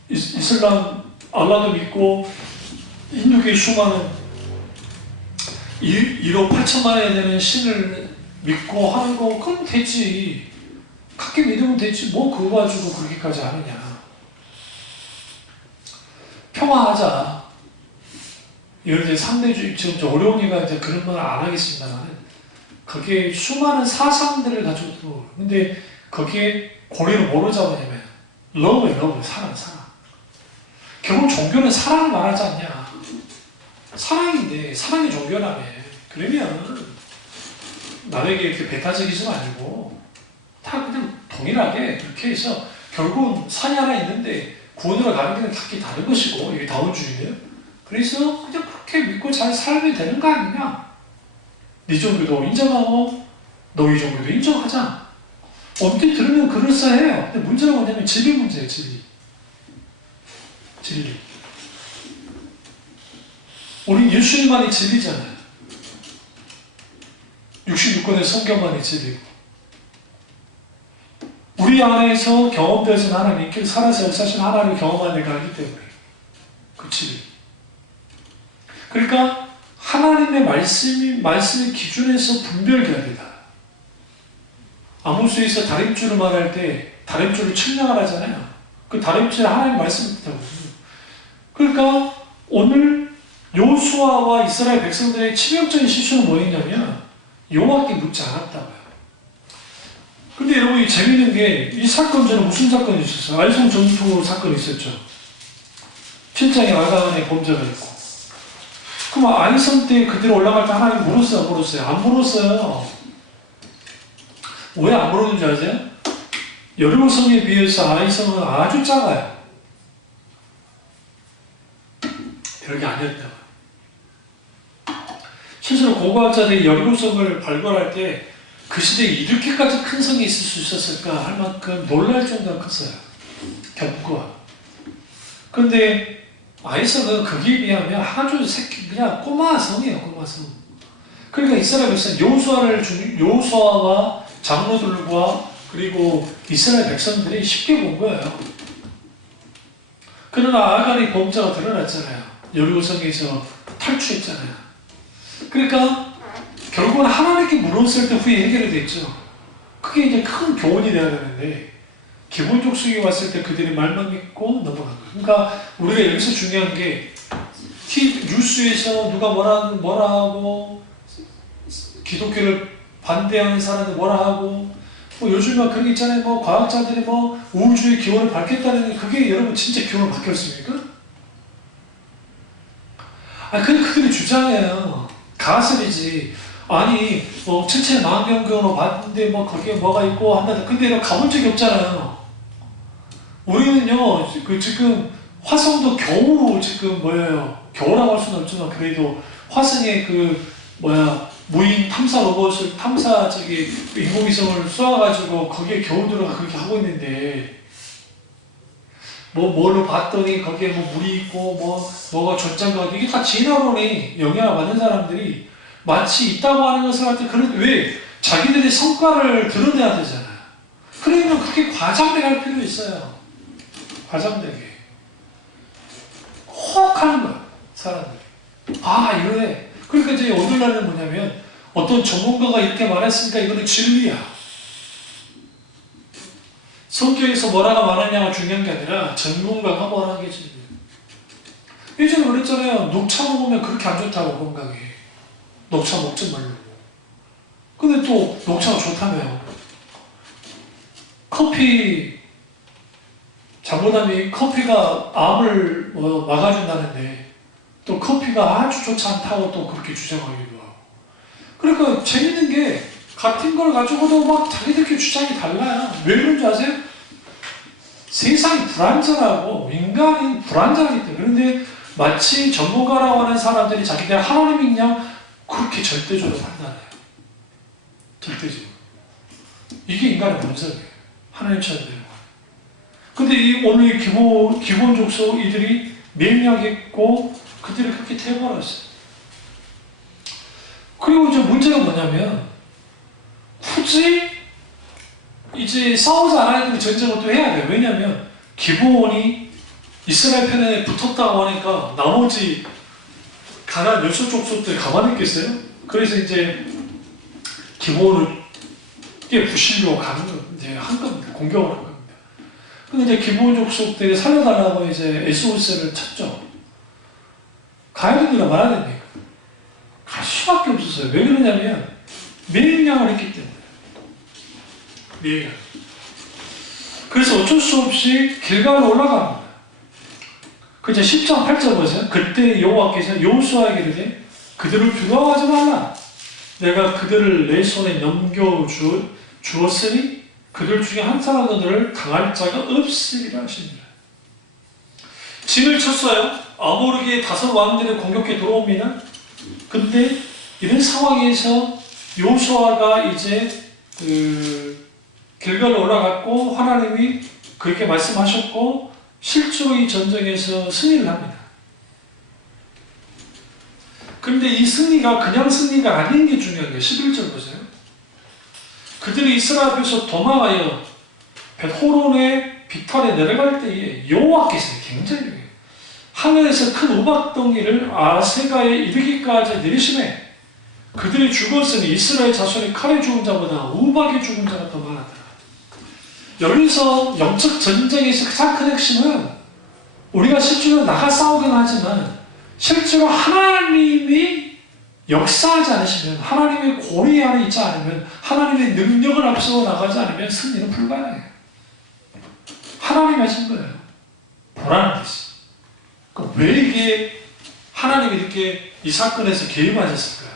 이슬람 알라도 믿고 인도교의 수많은 1억 8천만에 되는 신을 믿고 하는 거 그럼 되지. 그렇게 믿으면 되지. 뭐 그거 가지고 그렇게까지 하느냐. 평화하자. 이런 이제 상대주의, 지금 어려우니까 이제 그런 말 안 하겠습니다만, 거기에 수많은 사상들을 가지고 들어오고, 근데 거기에 고리를 뭐로 잡으냐면, 러브, 사랑. 결국 종교는 사랑을 말하지 않냐. 사랑인데, 사랑이 종교라며. 그러면, 남에게 이렇게 배타적이지는 아니고, 다 그냥 동일하게 그렇게 해서, 결국은 산이 하나 있는데, 구원으로 가는 길은 각기 다른 것이고, 이게 다원주의예요. 그래서 그냥 그렇게 믿고 잘 살면 되는 거 아니냐? 네 종교도 인정하고 너희 종교도 인정하자. 언뜻 들으면 그럴싸해요. 근데 문제가 뭐냐면 진리 문제예요. 진리. 우리 예수님만이 진리잖아요. 66권의 성경만이 진리고 우리 안에서 경험되어진 하나님, 살아서 역사하신 하나님을 경험하는 데가 아니기 때문에 그 진리. 그러니까 하나님의 말씀의 기준에서 분별돼야 된다. 아모스에서 다림줄을 말할 때 다림줄을 측량을 하잖아요. 그 다림줄에 하나님 말씀이 있다고. 그러니까 오늘 요수아와 이스라엘 백성들의 치명적인 실수는 뭐였냐면 여호와께 묻지 않았다고요. 근데 여러분 재밌는 게 이 사건 전에 무슨 사건이 있었어요? 알성 전투 사건이 있었죠. 7장에 아간의 범죄가 있고. 그럼 아이성 때 그대로 올라갈 때 하나님 물었어요? 안 물었어요? 안 물었어요. 왜 안 물었는지 아세요? 여리고성에 비해서 아이성은 아주 작아요. 별게 아니었다고. 실제로 고고학자들이 여리고성을 발굴할 때 그 시대에 이렇게까지 큰 성이 있을 수 있었을까 할 만큼 놀랄 정도로 컸어요. 겹과. 그런데 아이성은 거기에 비하면 아주 그냥 꼬마 성이에요. 꼬마 성. 그러니까 이스라엘 백성 여호수아와 장로들과 그리고 이스라엘 백성들이 쉽게 본 거예요. 그러나 아간의 범죄가 드러났잖아요. 여리고성에서 탈출했잖아요. 그러니까 결국은 하나님께 물었을 때 후에 해결이 됐죠. 그게 이제 큰 교훈이 되어야 되는데 기본적 수익이 왔을 때 그들이 말만 믿고 넘어간 거예요. 그러니까 우리가 여기서 중요한 게 뉴스에서 누가 뭐라 하고 기독교를 반대하는 사람들 뭐라 하고 뭐 요즘에 그런 게 있잖아요. 뭐 과학자들이 뭐 우주의 기원을 밝혔다는 게 그게 여러분 진짜 기원을 밝혔습니까? 그들이 주장해요. 가설이지. 아니 뭐 천체 망원경으로 봤는데 뭐 거기에 뭐가 있고 한다. 근데 가본 적이 없잖아요. 우리는요 지금 화성도 겨우 지금 겨우라고 할 수는 없지만 그래도 화성에 무인 탐사 로봇을 인공위성을 쏘아가지고 거기에 겨우 들어가 그렇게 하고 있는데 뭘로 봤더니 거기에 물이 있고 뭐가 젖장가 이게 다 진화론에 영향을 받는 사람들이 마치 있다고 하는 것을 할 때 왜 자기들의 성과를 드러내야 되잖아요. 그러면 그렇게 과장되게 할 필요 있어요. 과장되게 꼭 하는 거예요. 사람들이 이래. 그러니까 이제 오늘날은 뭐냐면 어떤 전문가가 이렇게 말했으니까 이거는 진리야. 성경에서 뭐라가 말하냐가 중요한 게 아니라 전문가가 뭐라는 게 진리야. 예전에 그랬잖아요. 녹차 먹으면 그렇게 안 좋다고 건강에. 녹차 먹지 말라고. 근데 또 녹차가 좋다며요. 커피 잘못하면 커피가 암을 막아준다는데 또 커피가 아주 좋지 않다고 또 그렇게 주장하기도 하고. 그러니까 재밌는 게 같은 걸 가지고도 막 자기들끼리 주장이 달라요. 왜 그런지 아세요? 세상이 불완전하고 인간은 불완전하기 때문에. 그런데 마치 전문가라고 하는 사람들이 자기들 하나님 믿냐 그렇게 절대적으로 판단해요. 절대적으로. 이게 인간의 본성이에요. 하나님처럼 되는 거예요. 근데 이 오늘 기본 족속 이들이 맹약했고 그들이 그렇게 태워버렸어요. 그리고 이제 문제가 뭐냐면 굳이 이제 싸우지 않아야 될 전쟁을 또 해야 돼요. 왜냐하면 기브온이 이스라엘 편에 붙었다고 하니까 나머지 가나안 여섯 족속들이 가만히 있겠어요? 그래서 이제 기브온을 부시려고 가는 거 이제 한 겁니다. 공격을 한 겁니다. 근데 이제 기브온 족속들이 살려달라고 이제 SOS를 쳤죠. 가야 됩니까? 말아야 됩니까? 갈 수밖에 없었어요. 왜 그러냐면 맹약을 했기 때문에. 맹약. 그래서 어쩔 수 없이 길갈로 올라갑니다. 그 이제 10장 8절 보세요. 그때 여호와께서 여호수아에게 이르되 그들을 두려워하지 말라. 내가 그들을 내 손에 넘겨주었으니 그들 중에 한 사람도 너를 당할 자가 없으리라 하시니라. 진을 쳤어요. 아모르기의 5 왕들이 공격해 들어옵니다. 근데 이런 상황에서 여호수아가 이제 길갈로 올라갔고 하나님이 그렇게 말씀하셨고 실제로 이 전쟁에서 승리를 합니다. 그런데 이 승리가 그냥 승리가 아닌 게 중요한 거예요. 11절 보세요. 그들이 이스라엘 앞에서 도망하여 벳호론의 비탈에 내려갈 때에 여호와께서 굉장히 하늘에서 큰 우박덩이를 아세가에 이르기까지 내리시매 그들이 죽었으니 이스라엘 자손이 칼에 죽은 자보다 우박에 죽은 자가 더 많았더라. 여기서 영적 전쟁에서 가장 큰 핵심은 우리가 실제로 나가 싸우긴 하지만 실제로 하나님이 역사하지 않으시면 하나님의 고리 안에 있지 않으면 하나님의 능력을 앞서 나가지 않으면 승리는 불가능해요. 하나님이 하신 거예요. 보라는 뜻이. 왜 이게 하나님이 이렇게 이 사건에서 개입하셨을까요?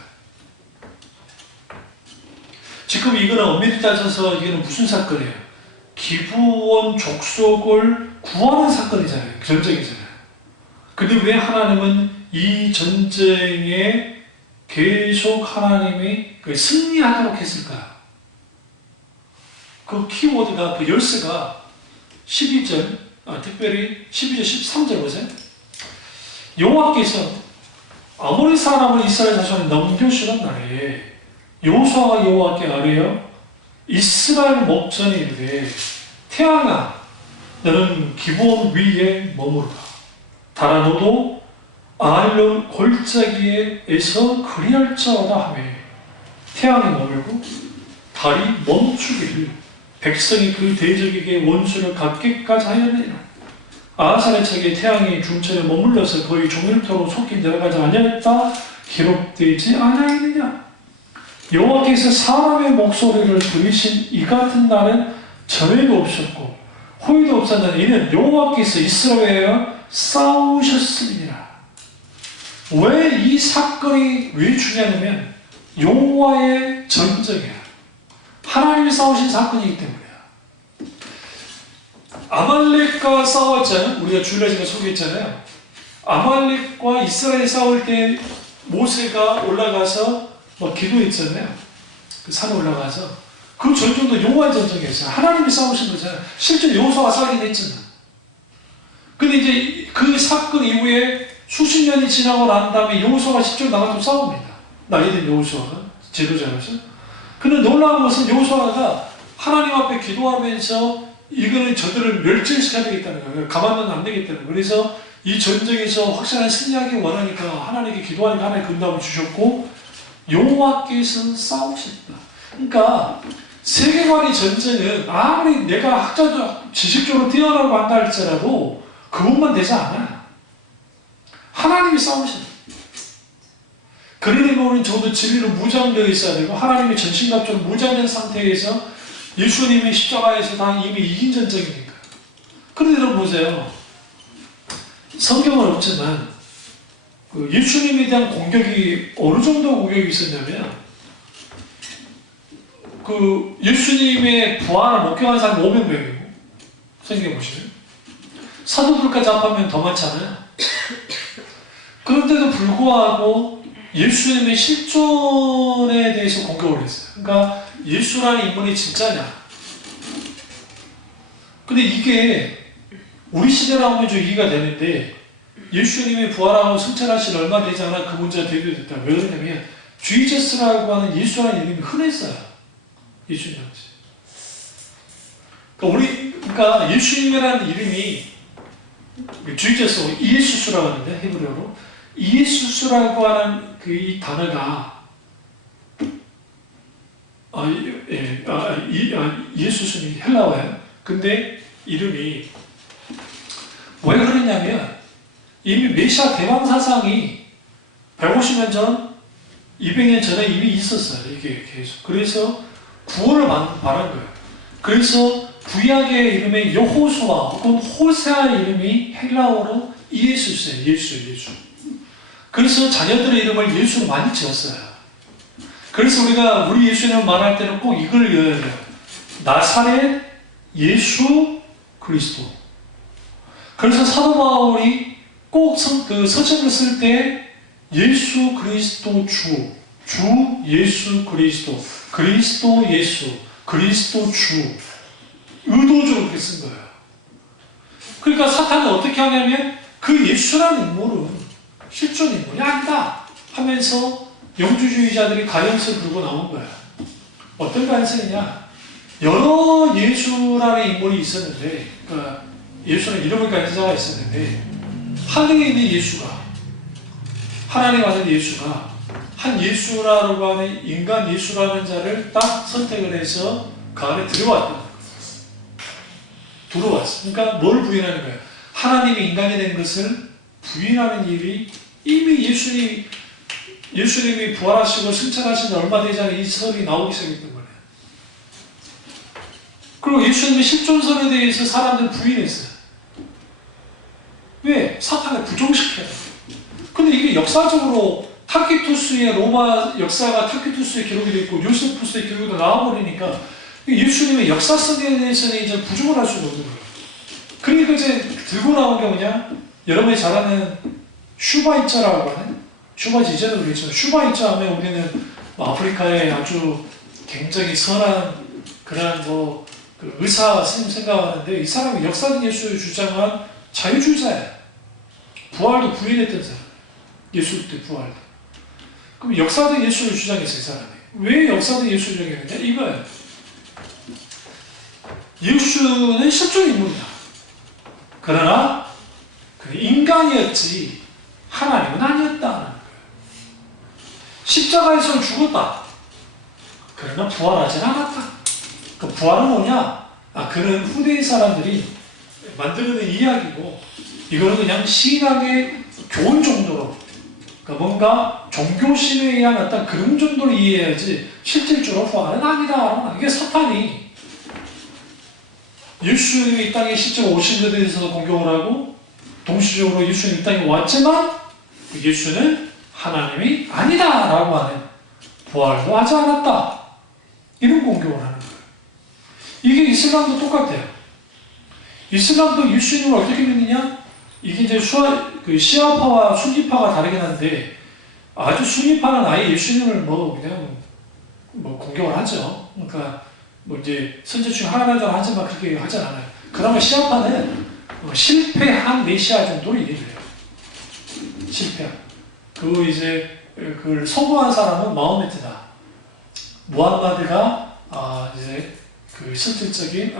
지금 이거는 엄밀히 따져서 이거는 무슨 사건이에요? 기브온 족속을 구하는 사건이잖아요. 전쟁이잖아요. 근데 왜 하나님은 이 전쟁에 계속 하나님이 승리하도록 했을까요? 그 키워드가, 그 열쇠가 12절, 특별히 12절, 13절 보세요. 여호와께서 아모리 사람을 이스라엘 자손에 넘겨주는 날에 여호수아가 여호와께 아뢰어 이스라엘 목전에 이르되 태양아 너는 기브온 위에 머무르라. 달아 너도 아알론 골짜기에서 그리할지어다 하며 태양이 머물고 달이 멈추기를 백성이 그 대적에게 원수를 갚기까지 하였느니라. 아하살의 책에 태양이 중천에 머물러서 거의 종일토록 속히 내려가지 아니하였다 기록되지 아니하였느냐. 여호와께서 사람의 목소리를 들으신 이 같은 날은 전에도 없었고 후에도 없었는 이는 여호와께서 이스라엘에 싸우셨음이니라. 왜 이 사건이 왜 중요하냐면 여호와의 전쟁이야. 하나님이 싸우신 사건이기 때문이야. 아말렉과 싸웠잖아요. 우리가 주일날에 소개했잖아요. 아말렉과 이스라엘이 싸울 때 모세가 올라가서 기도했잖아요. 그 산에 올라가서 그 전쟁도 여호와의 전쟁이었어요. 하나님이 싸우신 거잖아요. 실제 여호수아가 싸우긴 했잖아. 근데 이제 그 사건 이후에 수십 년이 지나고 난 다음에 여호수아가 직접 나가서 싸웁니다. 나이든 여호수아가 제도자로서. 근데 놀라운 것은 여호수아가 하나님 앞에 기도하면서 이거는 저들을 멸절시켜야 되겠다는 거예요. 가만두면 안 되겠다는 거예요. 그래서 이 전쟁에서 확실한 승리하기 원하니까 하나님께 기도하니까 하나님 건담을 주셨고 여호와께서 싸우셨다. 그러니까 세계관의 전쟁은 아무리 내가 학자적 지식적으로 뛰어나고 한다 할지라도 그것만 되지 않아요. 하나님이 싸우신다. 그러려면 우리는 적어도 진리로 무장되어 있어야 되고 하나님의 전신갑주로 무장된 상태에서 예수님이 십자가에서 다 이미 이긴 전쟁이니까 그런데 여러분 보세요. 성경은 없지만 그 예수님에 대한 공격이 어느 정도 공격이 있었냐면 그 예수님의 부활을 목격한 사람 500명이고 성경 보시면 사도들까지 합하면 더 많잖아요. 그런데도 불구하고 예수님의 실존에 대해서 공격을 했어요. 그러니까 예수라는 인물이 진짜냐? 근데 이게 우리 시대라고 하면 좀 이해가 되는데 예수님이 부활하고 승천하신 얼마 되지 않아 그 문제가 대두됐다. 왜 그러냐면 주이저스라고 하는 예수라는 이름이 흔했어요. 예수님한테. 그러니까 예수님이라는 이름이 주이저스, 이에수스라고 하는데 히브리어로 이에수스라고 하는 그 이 단어가 이에수스는 헬라어예요. 근데 이름이 왜 그러냐면 이미 메시아 대왕 사상이 150년 전, 200년 전에 이미 있었어요. 이게 계속. 그래서 구원을 바란 거예요. 그래서 구약의 이름의 여호수아 혹은 호세아의 이름이 헬라어로 이에수스예요. 예수. 그래서 자녀들의 이름을 예수로 많이 지었어요. 그래서 우리가 우리 예수님을 말할 때는 꼭 이걸 외워야 돼요. 나사렛 예수 그리스도. 그래서 사도 바울이 꼭 그 서신을 쓸 때 예수 그리스도 주 예수 그리스도, 그리스도 예수, 그리스도 주 의도적으로 그렇게 쓴 거예요. 그러니까 사탄은 어떻게 하냐면 그 예수라는 인물은 실존 인물이 아니다 하면서 영주주의자들이 가연성을 들고 나온 거예요. 어떤 가연성이냐? 여러 예수라는 인물이 있었는데, 그러니까 예수는 이름을 가진 자가 있었는데, 하늘에 있는 예수가, 하나님 아들 예수가 한 예수라고 하는 인간 예수라는 자를 딱 선택을 해서 그 안에 들어왔다는 거예요. 들어왔어. 그러니까 뭘 부인하는 거예요? 하나님이 인간이 된 것을 부인하는 일이 이미 예수님이 부활하시고 승천하신 지 얼마 되지 않은 이 설이 나오기 시작했던 거예요. 그리고 예수님의 실존설에 대해서 사람들 부인했어요. 왜? 사탄을 부정시켜요. 근데 이게 역사적으로 타키투스의 로마 역사가 타키투스에 기록이 되어 있고 요세푸스의 기록이 나와버리니까 예수님의 역사성에 대해서는 이제 부정을 할 수가 없는 거예요. 그러니까 이제 들고 나온 게 뭐냐? 여러분이 잘 아는 슈바이자라고 하는, 슈바이자 이제도 그랬지만 슈바이자 하면 우리는 아프리카의 아주 굉장히 선한 그런 그 의사 스님 생각하는데 이 사람이 역사적 예수를 주장한 자유주의자예요. 부활도 부인했던 사람. 예수 때 부활도. 그럼 역사적 예수를 주장했어요, 이 사람이. 왜 역사적 예수를 주장했느냐? 이거예요. 예수는 실존 인물이다. 그러나 그 인간이었지 하나님은 아니었다는 거예요. 십자가에서 죽었다. 그러나 부활하지 않았다. 그 부활은 뭐냐? 그는 후대의 사람들이 만들어낸 이야기고 이거는 그냥 신학의 교훈 정도로, 그러니까 뭔가 종교심에 의한 어떤 그런 정도로 이해해야지 실질적으로 부활은 아니다. 이게 사탄이 예수님이 이 땅에 실제로 오신 것에 대해서 공격을 하고 동시적으로 예수님이 이 땅에 왔지만 그 예수는 하나님이 아니다라고 하는, 부활도 하지 않았다, 이런 공격을 하는 거예요. 이게 이슬람도 똑같아요. 이슬람도 예수님을 어떻게 믿느냐? 이게 이제 시아파와 순니파가 다르긴 한데, 아주 순니파는 아예 예수님을 그냥 공격을 하죠. 그러니까 이제 선제 중에 하나라도 하지만 그렇게 하지 않아요. 그러면 시아파는 실패한 메시아 정도로 이해돼요. 실패한. 그걸 성공한 사람은 마호메트다. 무함마드가 이제 그 실질적인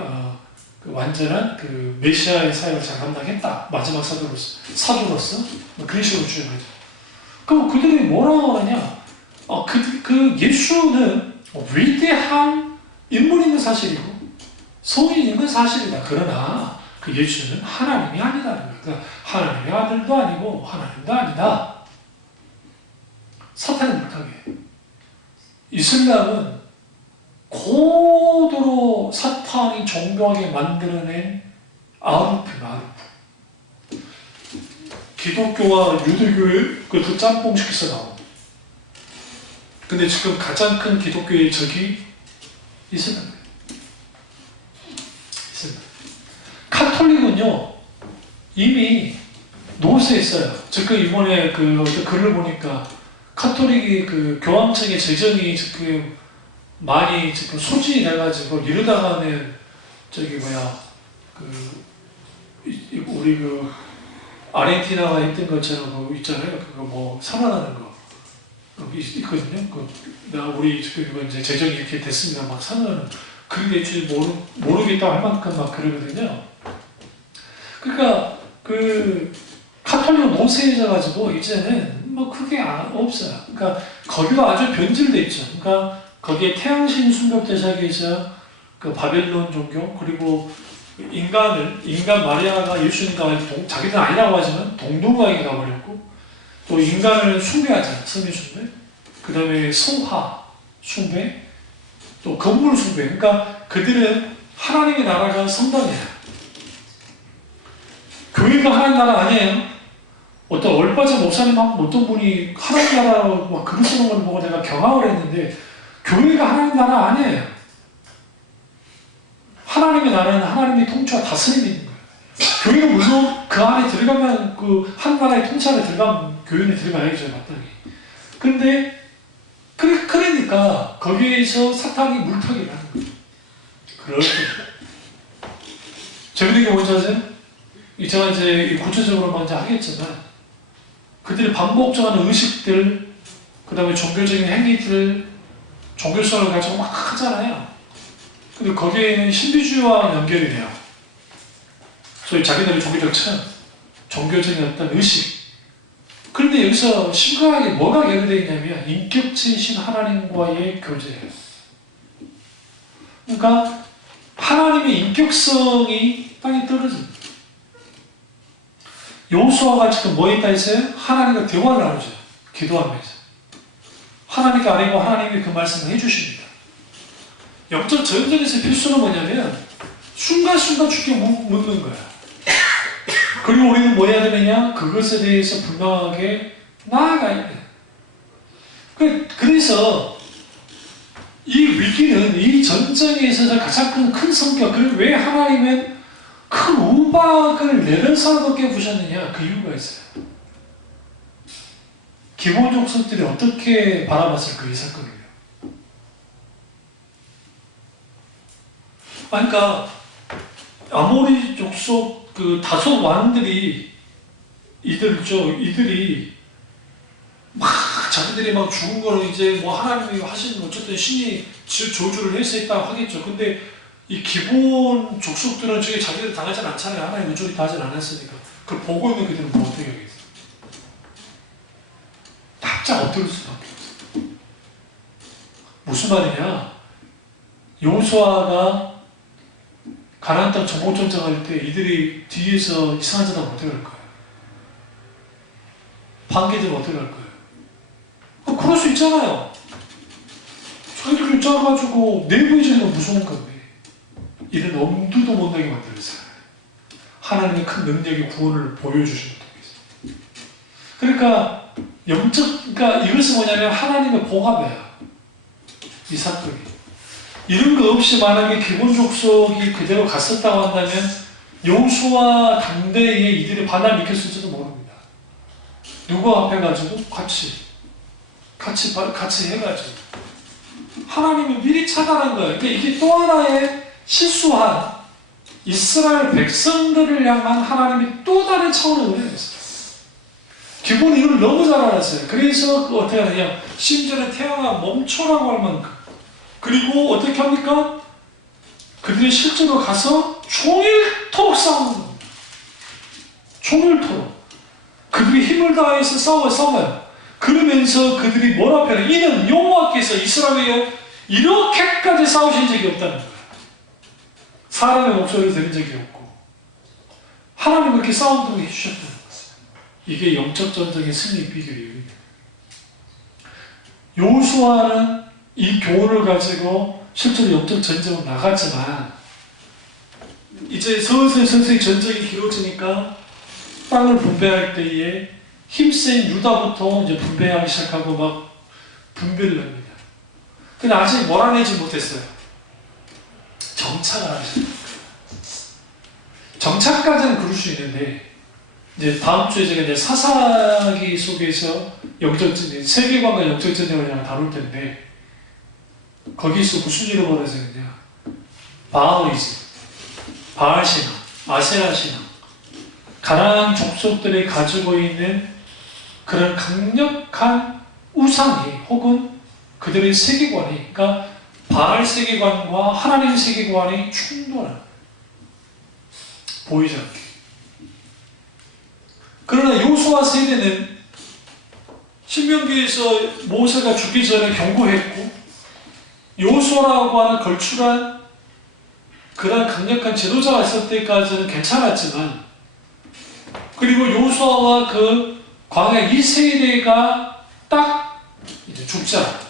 그 완전한 그 메시아의 사역을 잘 감당했다. 마지막 사도로서 그런 식으로 주장하죠. 그럼 그들이 뭐라고 하느냐? 그 예수는 위대한 인물인 건 사실이고 성인인 건 사실이다. 그러나 그 예수는 하나님이 아니다는 거예요. 하나님의 아들도 아니고 하나님도 아니다. 사탄이 못하게. 이슬람은 고도로 사탄이 정교하게 만들어낸 아르프입니다. 아르프. 기독교와 유대교의 그 짬뽕식에서 나온. 근데 지금 가장 큰 기독교의 적이 이슬람입니다. 이슬람. 카톨릭은요 이미 노쇠했어요. 지금 이번에 그 글을 보니까 카톨릭이 그 교황청의 재정이 지금 많이 지금 소진이 돼가지고 이러다가는 저기 뭐야 우리 그 아르헨티나가 했던 것처럼 그 있잖아요. 그거 뭐 산화하는 거 있거든요. 우리 지금 이거 이제 재정이 이렇게 됐습니다. 막 산화하는 그게 될지 모르겠다 할 만큼 막 그러거든요. 그러니까 그 카톨릭 노쇠해져가지고 이제는 뭐 크게 없어요. 그러니까 거기가 아주 변질돼 있죠. 그러니까 거기에 태양신 숭배부터 시작해서 그 바벨론 종교 그리고 인간 마리아가 예수님과 자기는 아니라고 하지만 동등하게 가버렸고 또 인간을 숭배하잖아요. 성의 숭배. 그 다음에 성화 숭배 또 건물 숭배. 그러니까 그들은 하나님의 나라가 성당이에요. 교회가 하나님 나라 아니에요. 어떤 얼빠진 목사님 어떤 분이 하나님 나라라고 막 글을 쓰는 걸 보고 내가 경악을 했는데 교회가 하나님 나라 아니에요. 하나님의 나라는 하나님의 통치와 다스림이 있는 거예요. 교회는 물론 그 안에 들어가면 그 한 나라의 통치 안에 들어가면 교회는 들어가야죠. 마땅히. 근데 그러니까 거기에서 사탄이 물타기를 하는 거예요. 그렇죠. 재밌는 게 뭔지 아세요? 제가 이제 구체적으로 먼저 하겠지만 그들이 반복적인 의식들 그 다음에 종교적인 행위들 종교성을 가지고 막 하잖아요. 근데 거기에는 신비주의와 연결이 돼요. 소위 자기들의 종교적 체험, 종교적인 어떤 의식. 그런데 여기서 심각하게 뭐가 연결되어 있냐면 인격체이신 하나님과의 교제예요. 그러니까 하나님의 인격성이 땅에 떨어집니다. 여호수아가 지금 뭐 했다 했어요? 하나님과 대화를 나누죠. 기도하면서. 하나님께 아뢰고 하나님이 그 말씀을 해주십니다. 영적 전쟁에서 필수는 뭐냐면 순간순간 주께 묻는 거야. 그리고 우리는 뭐 해야 되느냐? 그것에 대해서 분명하게 나아가야 돼. 그래서 이 위기는 이 전쟁에 있어서 가장 큰 성격 그리고 왜 하나님은 큰 우박을 내려서라도 깨부셨느냐? 그 이유가 있어요. 기본 족속들이 어떻게 바라봤을까? 이 사건이에요. 그러니까 아모리 족속 그 다섯 왕들이 이들이 막 자기들이 막 죽은 거는 이제 뭐 하나님이 하시는 어쨌든 신이 저주를 해서 했다고 하겠죠. 근데 이 기본 족속들은 저게 자기들 당하진 않잖아요. 하나님 의존이 다 하진 않았으니까. 그걸 보고 있는 그들은 뭐 어떻게 하겠어요? 답장 엎드릴 수밖에 없어요. 무슨 말이냐? 여호수아가 가나안 땅 정복 전쟁할 때 이들이 뒤에서 이상한 짓 하면 어떻게 할 거예요? 반기들은 어떻게 할 거예요? 그럴 수 있잖아요. 저희들이 짜가지고 내부에서는 무서운 건데 이런 엄두도 못 나게 만들었어요. 하나님의 큰 능력의 구원을 보여주시는 통해서. 그러니까 그러니까 이것은 뭐냐면 하나님의 봉합이에요. 이 사건이. 이런 거 없이 만약에 기본 족속이 그대로 갔었다고 한다면 여호수아 당대에 이들이 반을 일으켰을지도 모릅니다. 누구 앞에 가지고 같이 해가지고 하나님이 미리 차단한 거예요. 그러니까 이게 또 하나의 실수한 이스라엘 백성들을 향한 하나님이 또 다른 차원의 은혜였어요. 기본 이유를 너무 잘 알았어요. 그래서 어떻게 하느냐? 심지어는 태양아 멈춰라고 할 만큼. 그리고 어떻게 합니까? 그들이 실제로 가서 종일토록 싸우는 겁니다. 종일토록. 그들이 힘을 다해서 싸워요. 그러면서 그들이 뭐라고 표현해요? 이는 여호와께서 이스라엘에 이렇게까지 싸우신 적이 없다는 거예요. 사람의 목소리를 들은 적이 없고 하나님 그렇게 싸움도 해주셨다는 거예요. 이게 영적 전쟁의 승리 비결이에요. 여호수아는 이 교훈을 가지고 실제로 영적 전쟁으로 나갔지만 이제 서서히 전쟁이 길어지니까 땅을 분배할 때에 힘센 유다부터 이제 분배하기 시작하고 막 분배를 합니다. 근데 아직 몰아내지 못했어요. 정착을 하기 시작합니다. 정착까지는 그럴 수 있는데 이제 다음 주에 제가 이제 사사기 속에서 영적 전쟁, 세계관과 영적 전쟁을 그냥 다룰 텐데 거기서 무슨 일이 벌어지느냐? 바알이즘, 바알신앙, 아세라신앙, 가나안 족속들이 가지고 있는 그런 강력한 우상이 혹은 그들의 세계관이, 그러니까 바알 세계관과 하나님 세계관이 충돌하는, 보이지 않게. 그러나 요수아 세대는 신명기에서 모세가 죽기 전에 경고했고 요수아라고 하는 걸출한 그런 강력한 지도자가 있을 때까지는 괜찮았지만, 그리고 요수아와 그 광야 이 세대가 딱 이제 죽자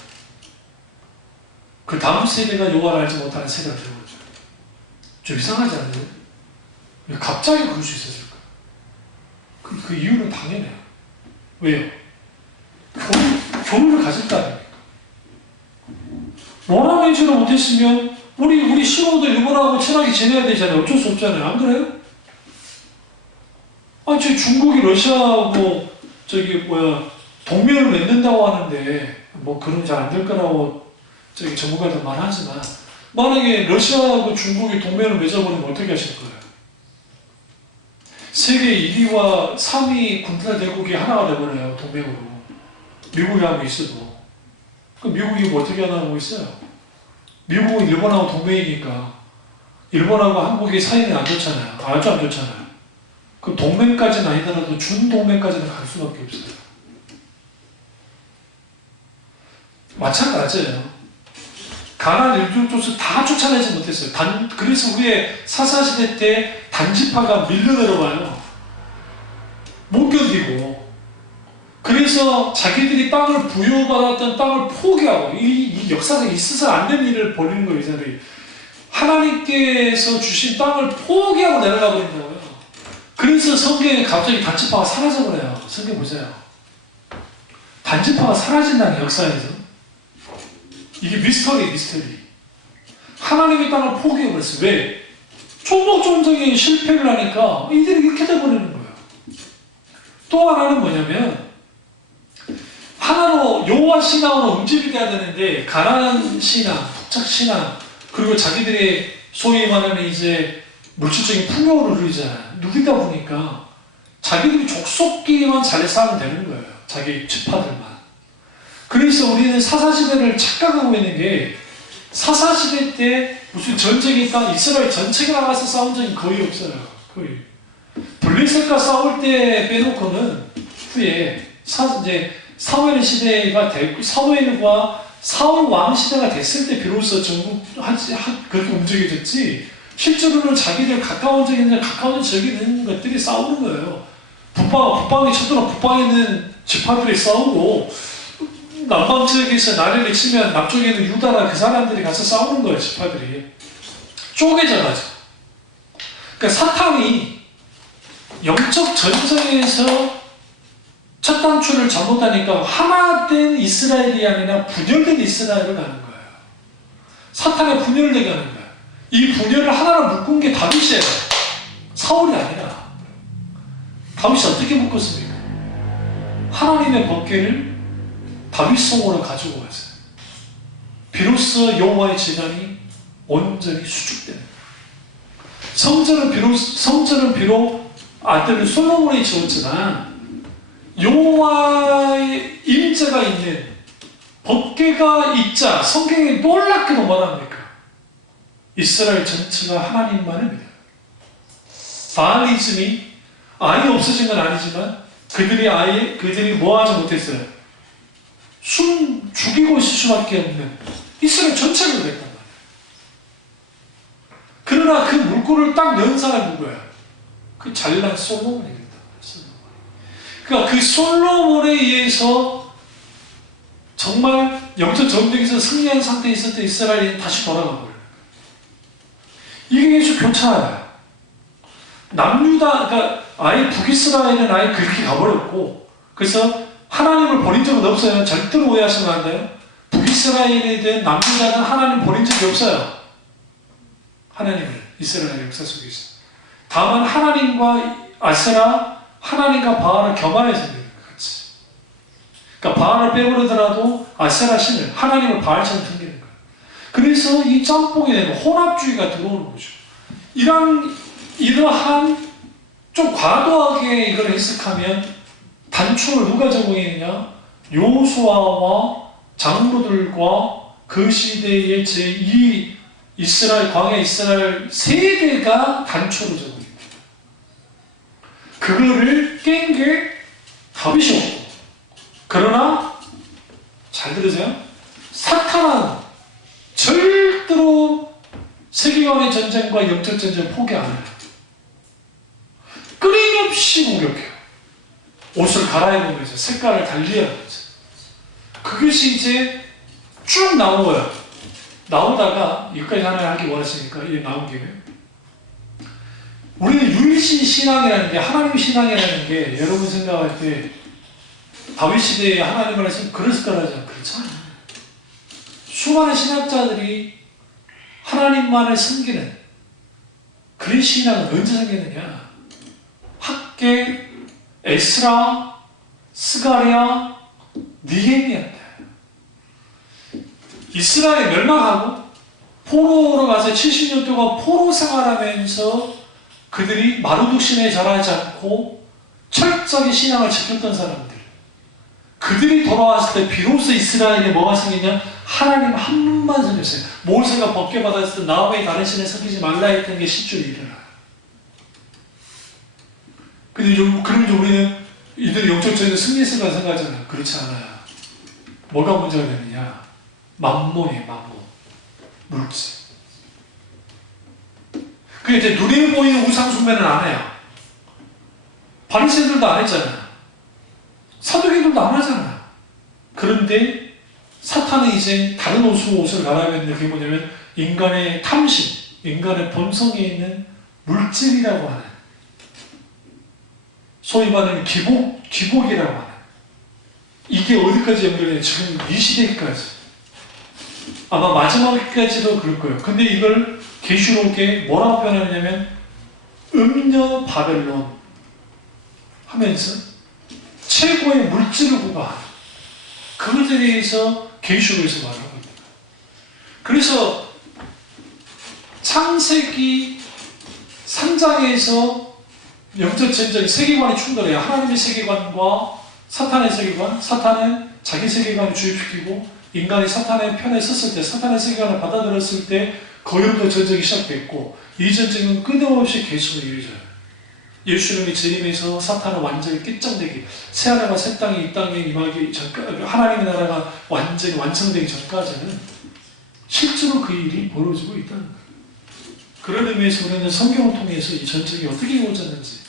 그 다음 세대가 여호와를 알지 못하는 세대가 되어버렸죠. 좀 이상하지 않나요? 왜 갑자기 그럴 수 있었을까? 그 이유는 당연해요. 왜요? 교훈을 가졌다니까. 몰아내지를 못했으면 우리 신호도 일본하고 친하게 지내야 되잖아요. 어쩔 수 없잖아요. 안 그래요? 아니, 저희 중국이 러시아하고 동맹을 맺는다고 하는데 뭐 그런 잘 안 될 거라고 전문가들 말하지만, 만약에 러시아하고 중국이 동맹을 맺어버리면 어떻게 하실 거예요? 세계 1위와 3위 군사 대국이 하나가 되버려요. 동맹으로. 미국이 하고 있어도. 그럼 미국이 뭐 어떻게 하고 있어요? 미국은 일본하고 동맹이니까 일본하고 한국의 사이는 안 좋잖아요. 아주 안 좋잖아요. 그 동맹까지는 아니더라도 준동맹까지는 갈 수밖에 없어요. 마찬가지예요. 가나안 일족족을 다 쫓아내지 못했어요. 그래서 우리의 사사시대 때 단지파가 밀려내려와요. 못 견디고. 그래서 자기들이 땅을 부여받았던 땅을 포기하고, 이 역사상 있어서 안 된 일을 벌이는 거예요, 이 사람들이. 하나님께서 주신 땅을 포기하고 내려가 버린다고요. 그래서 성경에 갑자기 단지파가 사라져버려요. 성경 보세요. 단지파가 사라진다는 역사에서. 이게 미스터리. 하나님의 땅을 포기해버렸어요. 왜? 종목종적인 실패를 하니까 이들이 이렇게 돼버리는 거예요. 또 하나는 뭐냐면, 하나로 여호와 신앙으로 움직여야 되는데 가나안 신앙, 토착 신앙, 그리고 자기들의 소위 말하는 이제 물질적인 풍요를 누리다 보니까 자기들이 족속끼리만 잘 살면 되는 거예요. 자기 지파들만. 그래서 우리는 사사시대를 착각하고 있는 게, 사사시대 때 무슨 전쟁이 있다, 이스라엘 전체가 나가서 싸운 적이 거의 없어요. 거의. 블레셋과 싸울 때 빼놓고는 후에 이제 사무엘 시대가 되고, 사무엘과 사울 왕 시대가 됐을 때 비로소 전국 그렇게 움직여졌지, 실제로는 자기들 가까운 적이 있는 것들이 싸우는 거예요. 북방에 쳐들어 북방에 있는 지파들이 싸우고, 남방 지역에서 나를 치면 남쪽에 있는 유다나 그 사람들이 가서 싸우는 거예요. 지파들이 쪼개져가지고. 그러니까 사탄이 영적 전쟁에서 첫 단추를 잘못하니까 하나 된 이스라엘이 아니라 분열된 이스라엘을 가는 거예요. 사탄에 분열되게 하는 거예요. 이 분열을 하나로 묶은 게 다윗이에요. 사울이 아니라. 다윗이 어떻게 묶었습니까? 하나님의 법궤를 다윗성으로 가지고 갔어요. 비로소 여호와의 제단이 온전히 수축되는 거예요. 성전은 비록 아들 솔로몬이 지었지만 여호와의 임재가 있는 법궤가 있자 성경에 놀랍게도 뭐랍니까? 이스라엘 전체가 하나님만을 믿어요. 바알이즘이 아예 없어진 건 아니지만 그들이 뭐 하지 못했어요? 죽이고 있을 수밖에 없는 이스라엘 전체를 그랬단 말이에요. 그러나 그 물꼬를 딱 연 사람이 누구예요? 그 잘난 솔로몬이 됐단 말이에요. 그러니까 그 솔로몬에 의해서 정말 영적 전쟁에서 승리한 상태에 있을 때 이스라엘이 다시 돌아간 거예요. 이게 예수 교차하다. 남유다, 그러니까 아예 북이스라엘은 아예 그렇게 가버렸고, 그래서 하나님을 버린 적은 없어요. 절대로 오해하시면 안 돼요. 북이스라엘이든 남유다는 하나님 버린 적이 없어요. 하나님을 이스라엘 역사 속에서. 다만 하나님과 아세라, 하나님과 바알을 겸하여서 같이. 그러니까 바알을 빼버리더라도 아세라 신을, 하나님을 바알처럼 섬기는 거예요. 그래서 이 짬뽕이 되면 혼합주의가 들어오는 거죠. 이러한 좀 과도하게 이걸 해석하면 단초를 누가 제공했느냐? 요수아와 장로들과 그 시대의 제2 이스라엘, 광야 이스라엘 세대가 단초를 제공합니다. 그거를 깬 게 다윗이었고, 그러나 잘 들으세요. 사탄은 절대로 세계관의 전쟁과 영적 전쟁을 포기 안 해요. 끊임없이 공격해요. 옷을 갈아입으면서 색깔을 달리하면서. 그것이 이제 쭉 나오고요. 나오다가 여기까지 하나 하기 원하시니까 이게 나온 김에 우리는 유일신 신앙이라는 게, 하나님 신앙이라는 게 여러분 생각할 때 다윗 시대에 하나님을 했으면 그랬을 거라죠. 그렇지 않아요. 수많은 신학자들이 하나님만을 섬기는 그런 신앙은 언제 생겼느냐? 학계, 에스라, 스가랴, 느헤미야 때 이스라엘 멸망하고 포로로 가서 70년 동안 포로 생활하면서 그들이 마르둑 신에 절하지 않고 철저하게 신앙을 지켰던 사람들, 그들이 돌아왔을 때 비로소 이스라엘에 뭐가 생기냐? 하나님 한 분만 섬겼어요. 모세가 법궤 받았을 때 나와의 다른 신을 섬기지 말라 했던 게 실제로 일어나요. 근데 그러면 우리는 이들이 영적전쟁 승리했을까 생각하잖아요. 그렇지 않아요. 뭐가 문제가 되느냐? 만몬이에요, 만몬. 물질. 그 이제 눈에 보이는 우상 숭배는 안 해요. 바리새인들도 안 했잖아요. 사두개들도 안 하잖아요. 그런데 사탄은 이제 다른 옷을 갈아입는데 그게 뭐냐면 인간의 탐심, 인간의 본성에 있는 물질이라고 하는, 소위 말하는 기복이라고 하는, 이게 어디까지 연결되냐? 지금 이 시대까지. 아마 마지막까지도 그럴 거예요. 근데 이걸 계시록에 뭐라고 표현하냐면 음녀 바벨론 하면서 최고의 물질을 구가하는 그것에 대해서 계시록에서 말하고 있다. 그래서 창세기 3장에서 영적 전쟁 세계관이 충돌해요. 하나님의 세계관과 사탄의 세계관. 사탄은 자기 세계관을 주입시키고 인간이 사탄의 편에 섰을 때, 사탄의 세계관을 받아들였을 때 거기로부터 전쟁이 시작됐고, 이 전쟁은 끊임없이 계속 이어져요. 예수님이 재림해서 사탄을 완전히 끝장내기, 새하늘과 새 땅이 이 땅에 임하기 전까지, 하나님의 나라가 완전히 완성되기 전까지는 실제로 그 일이 벌어지고 있다는 거예요. 그런 의미에서 우리는 성경을 통해서 이 전쟁이 어떻게 이루어졌는지,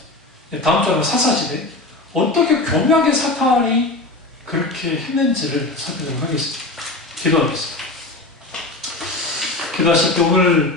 다음 주에 사사시대 어떻게 교묘하게 사탄이 그렇게 했는지를 살펴보도록 하겠습니다. 기도하겠습니다. 기도하실 때 오늘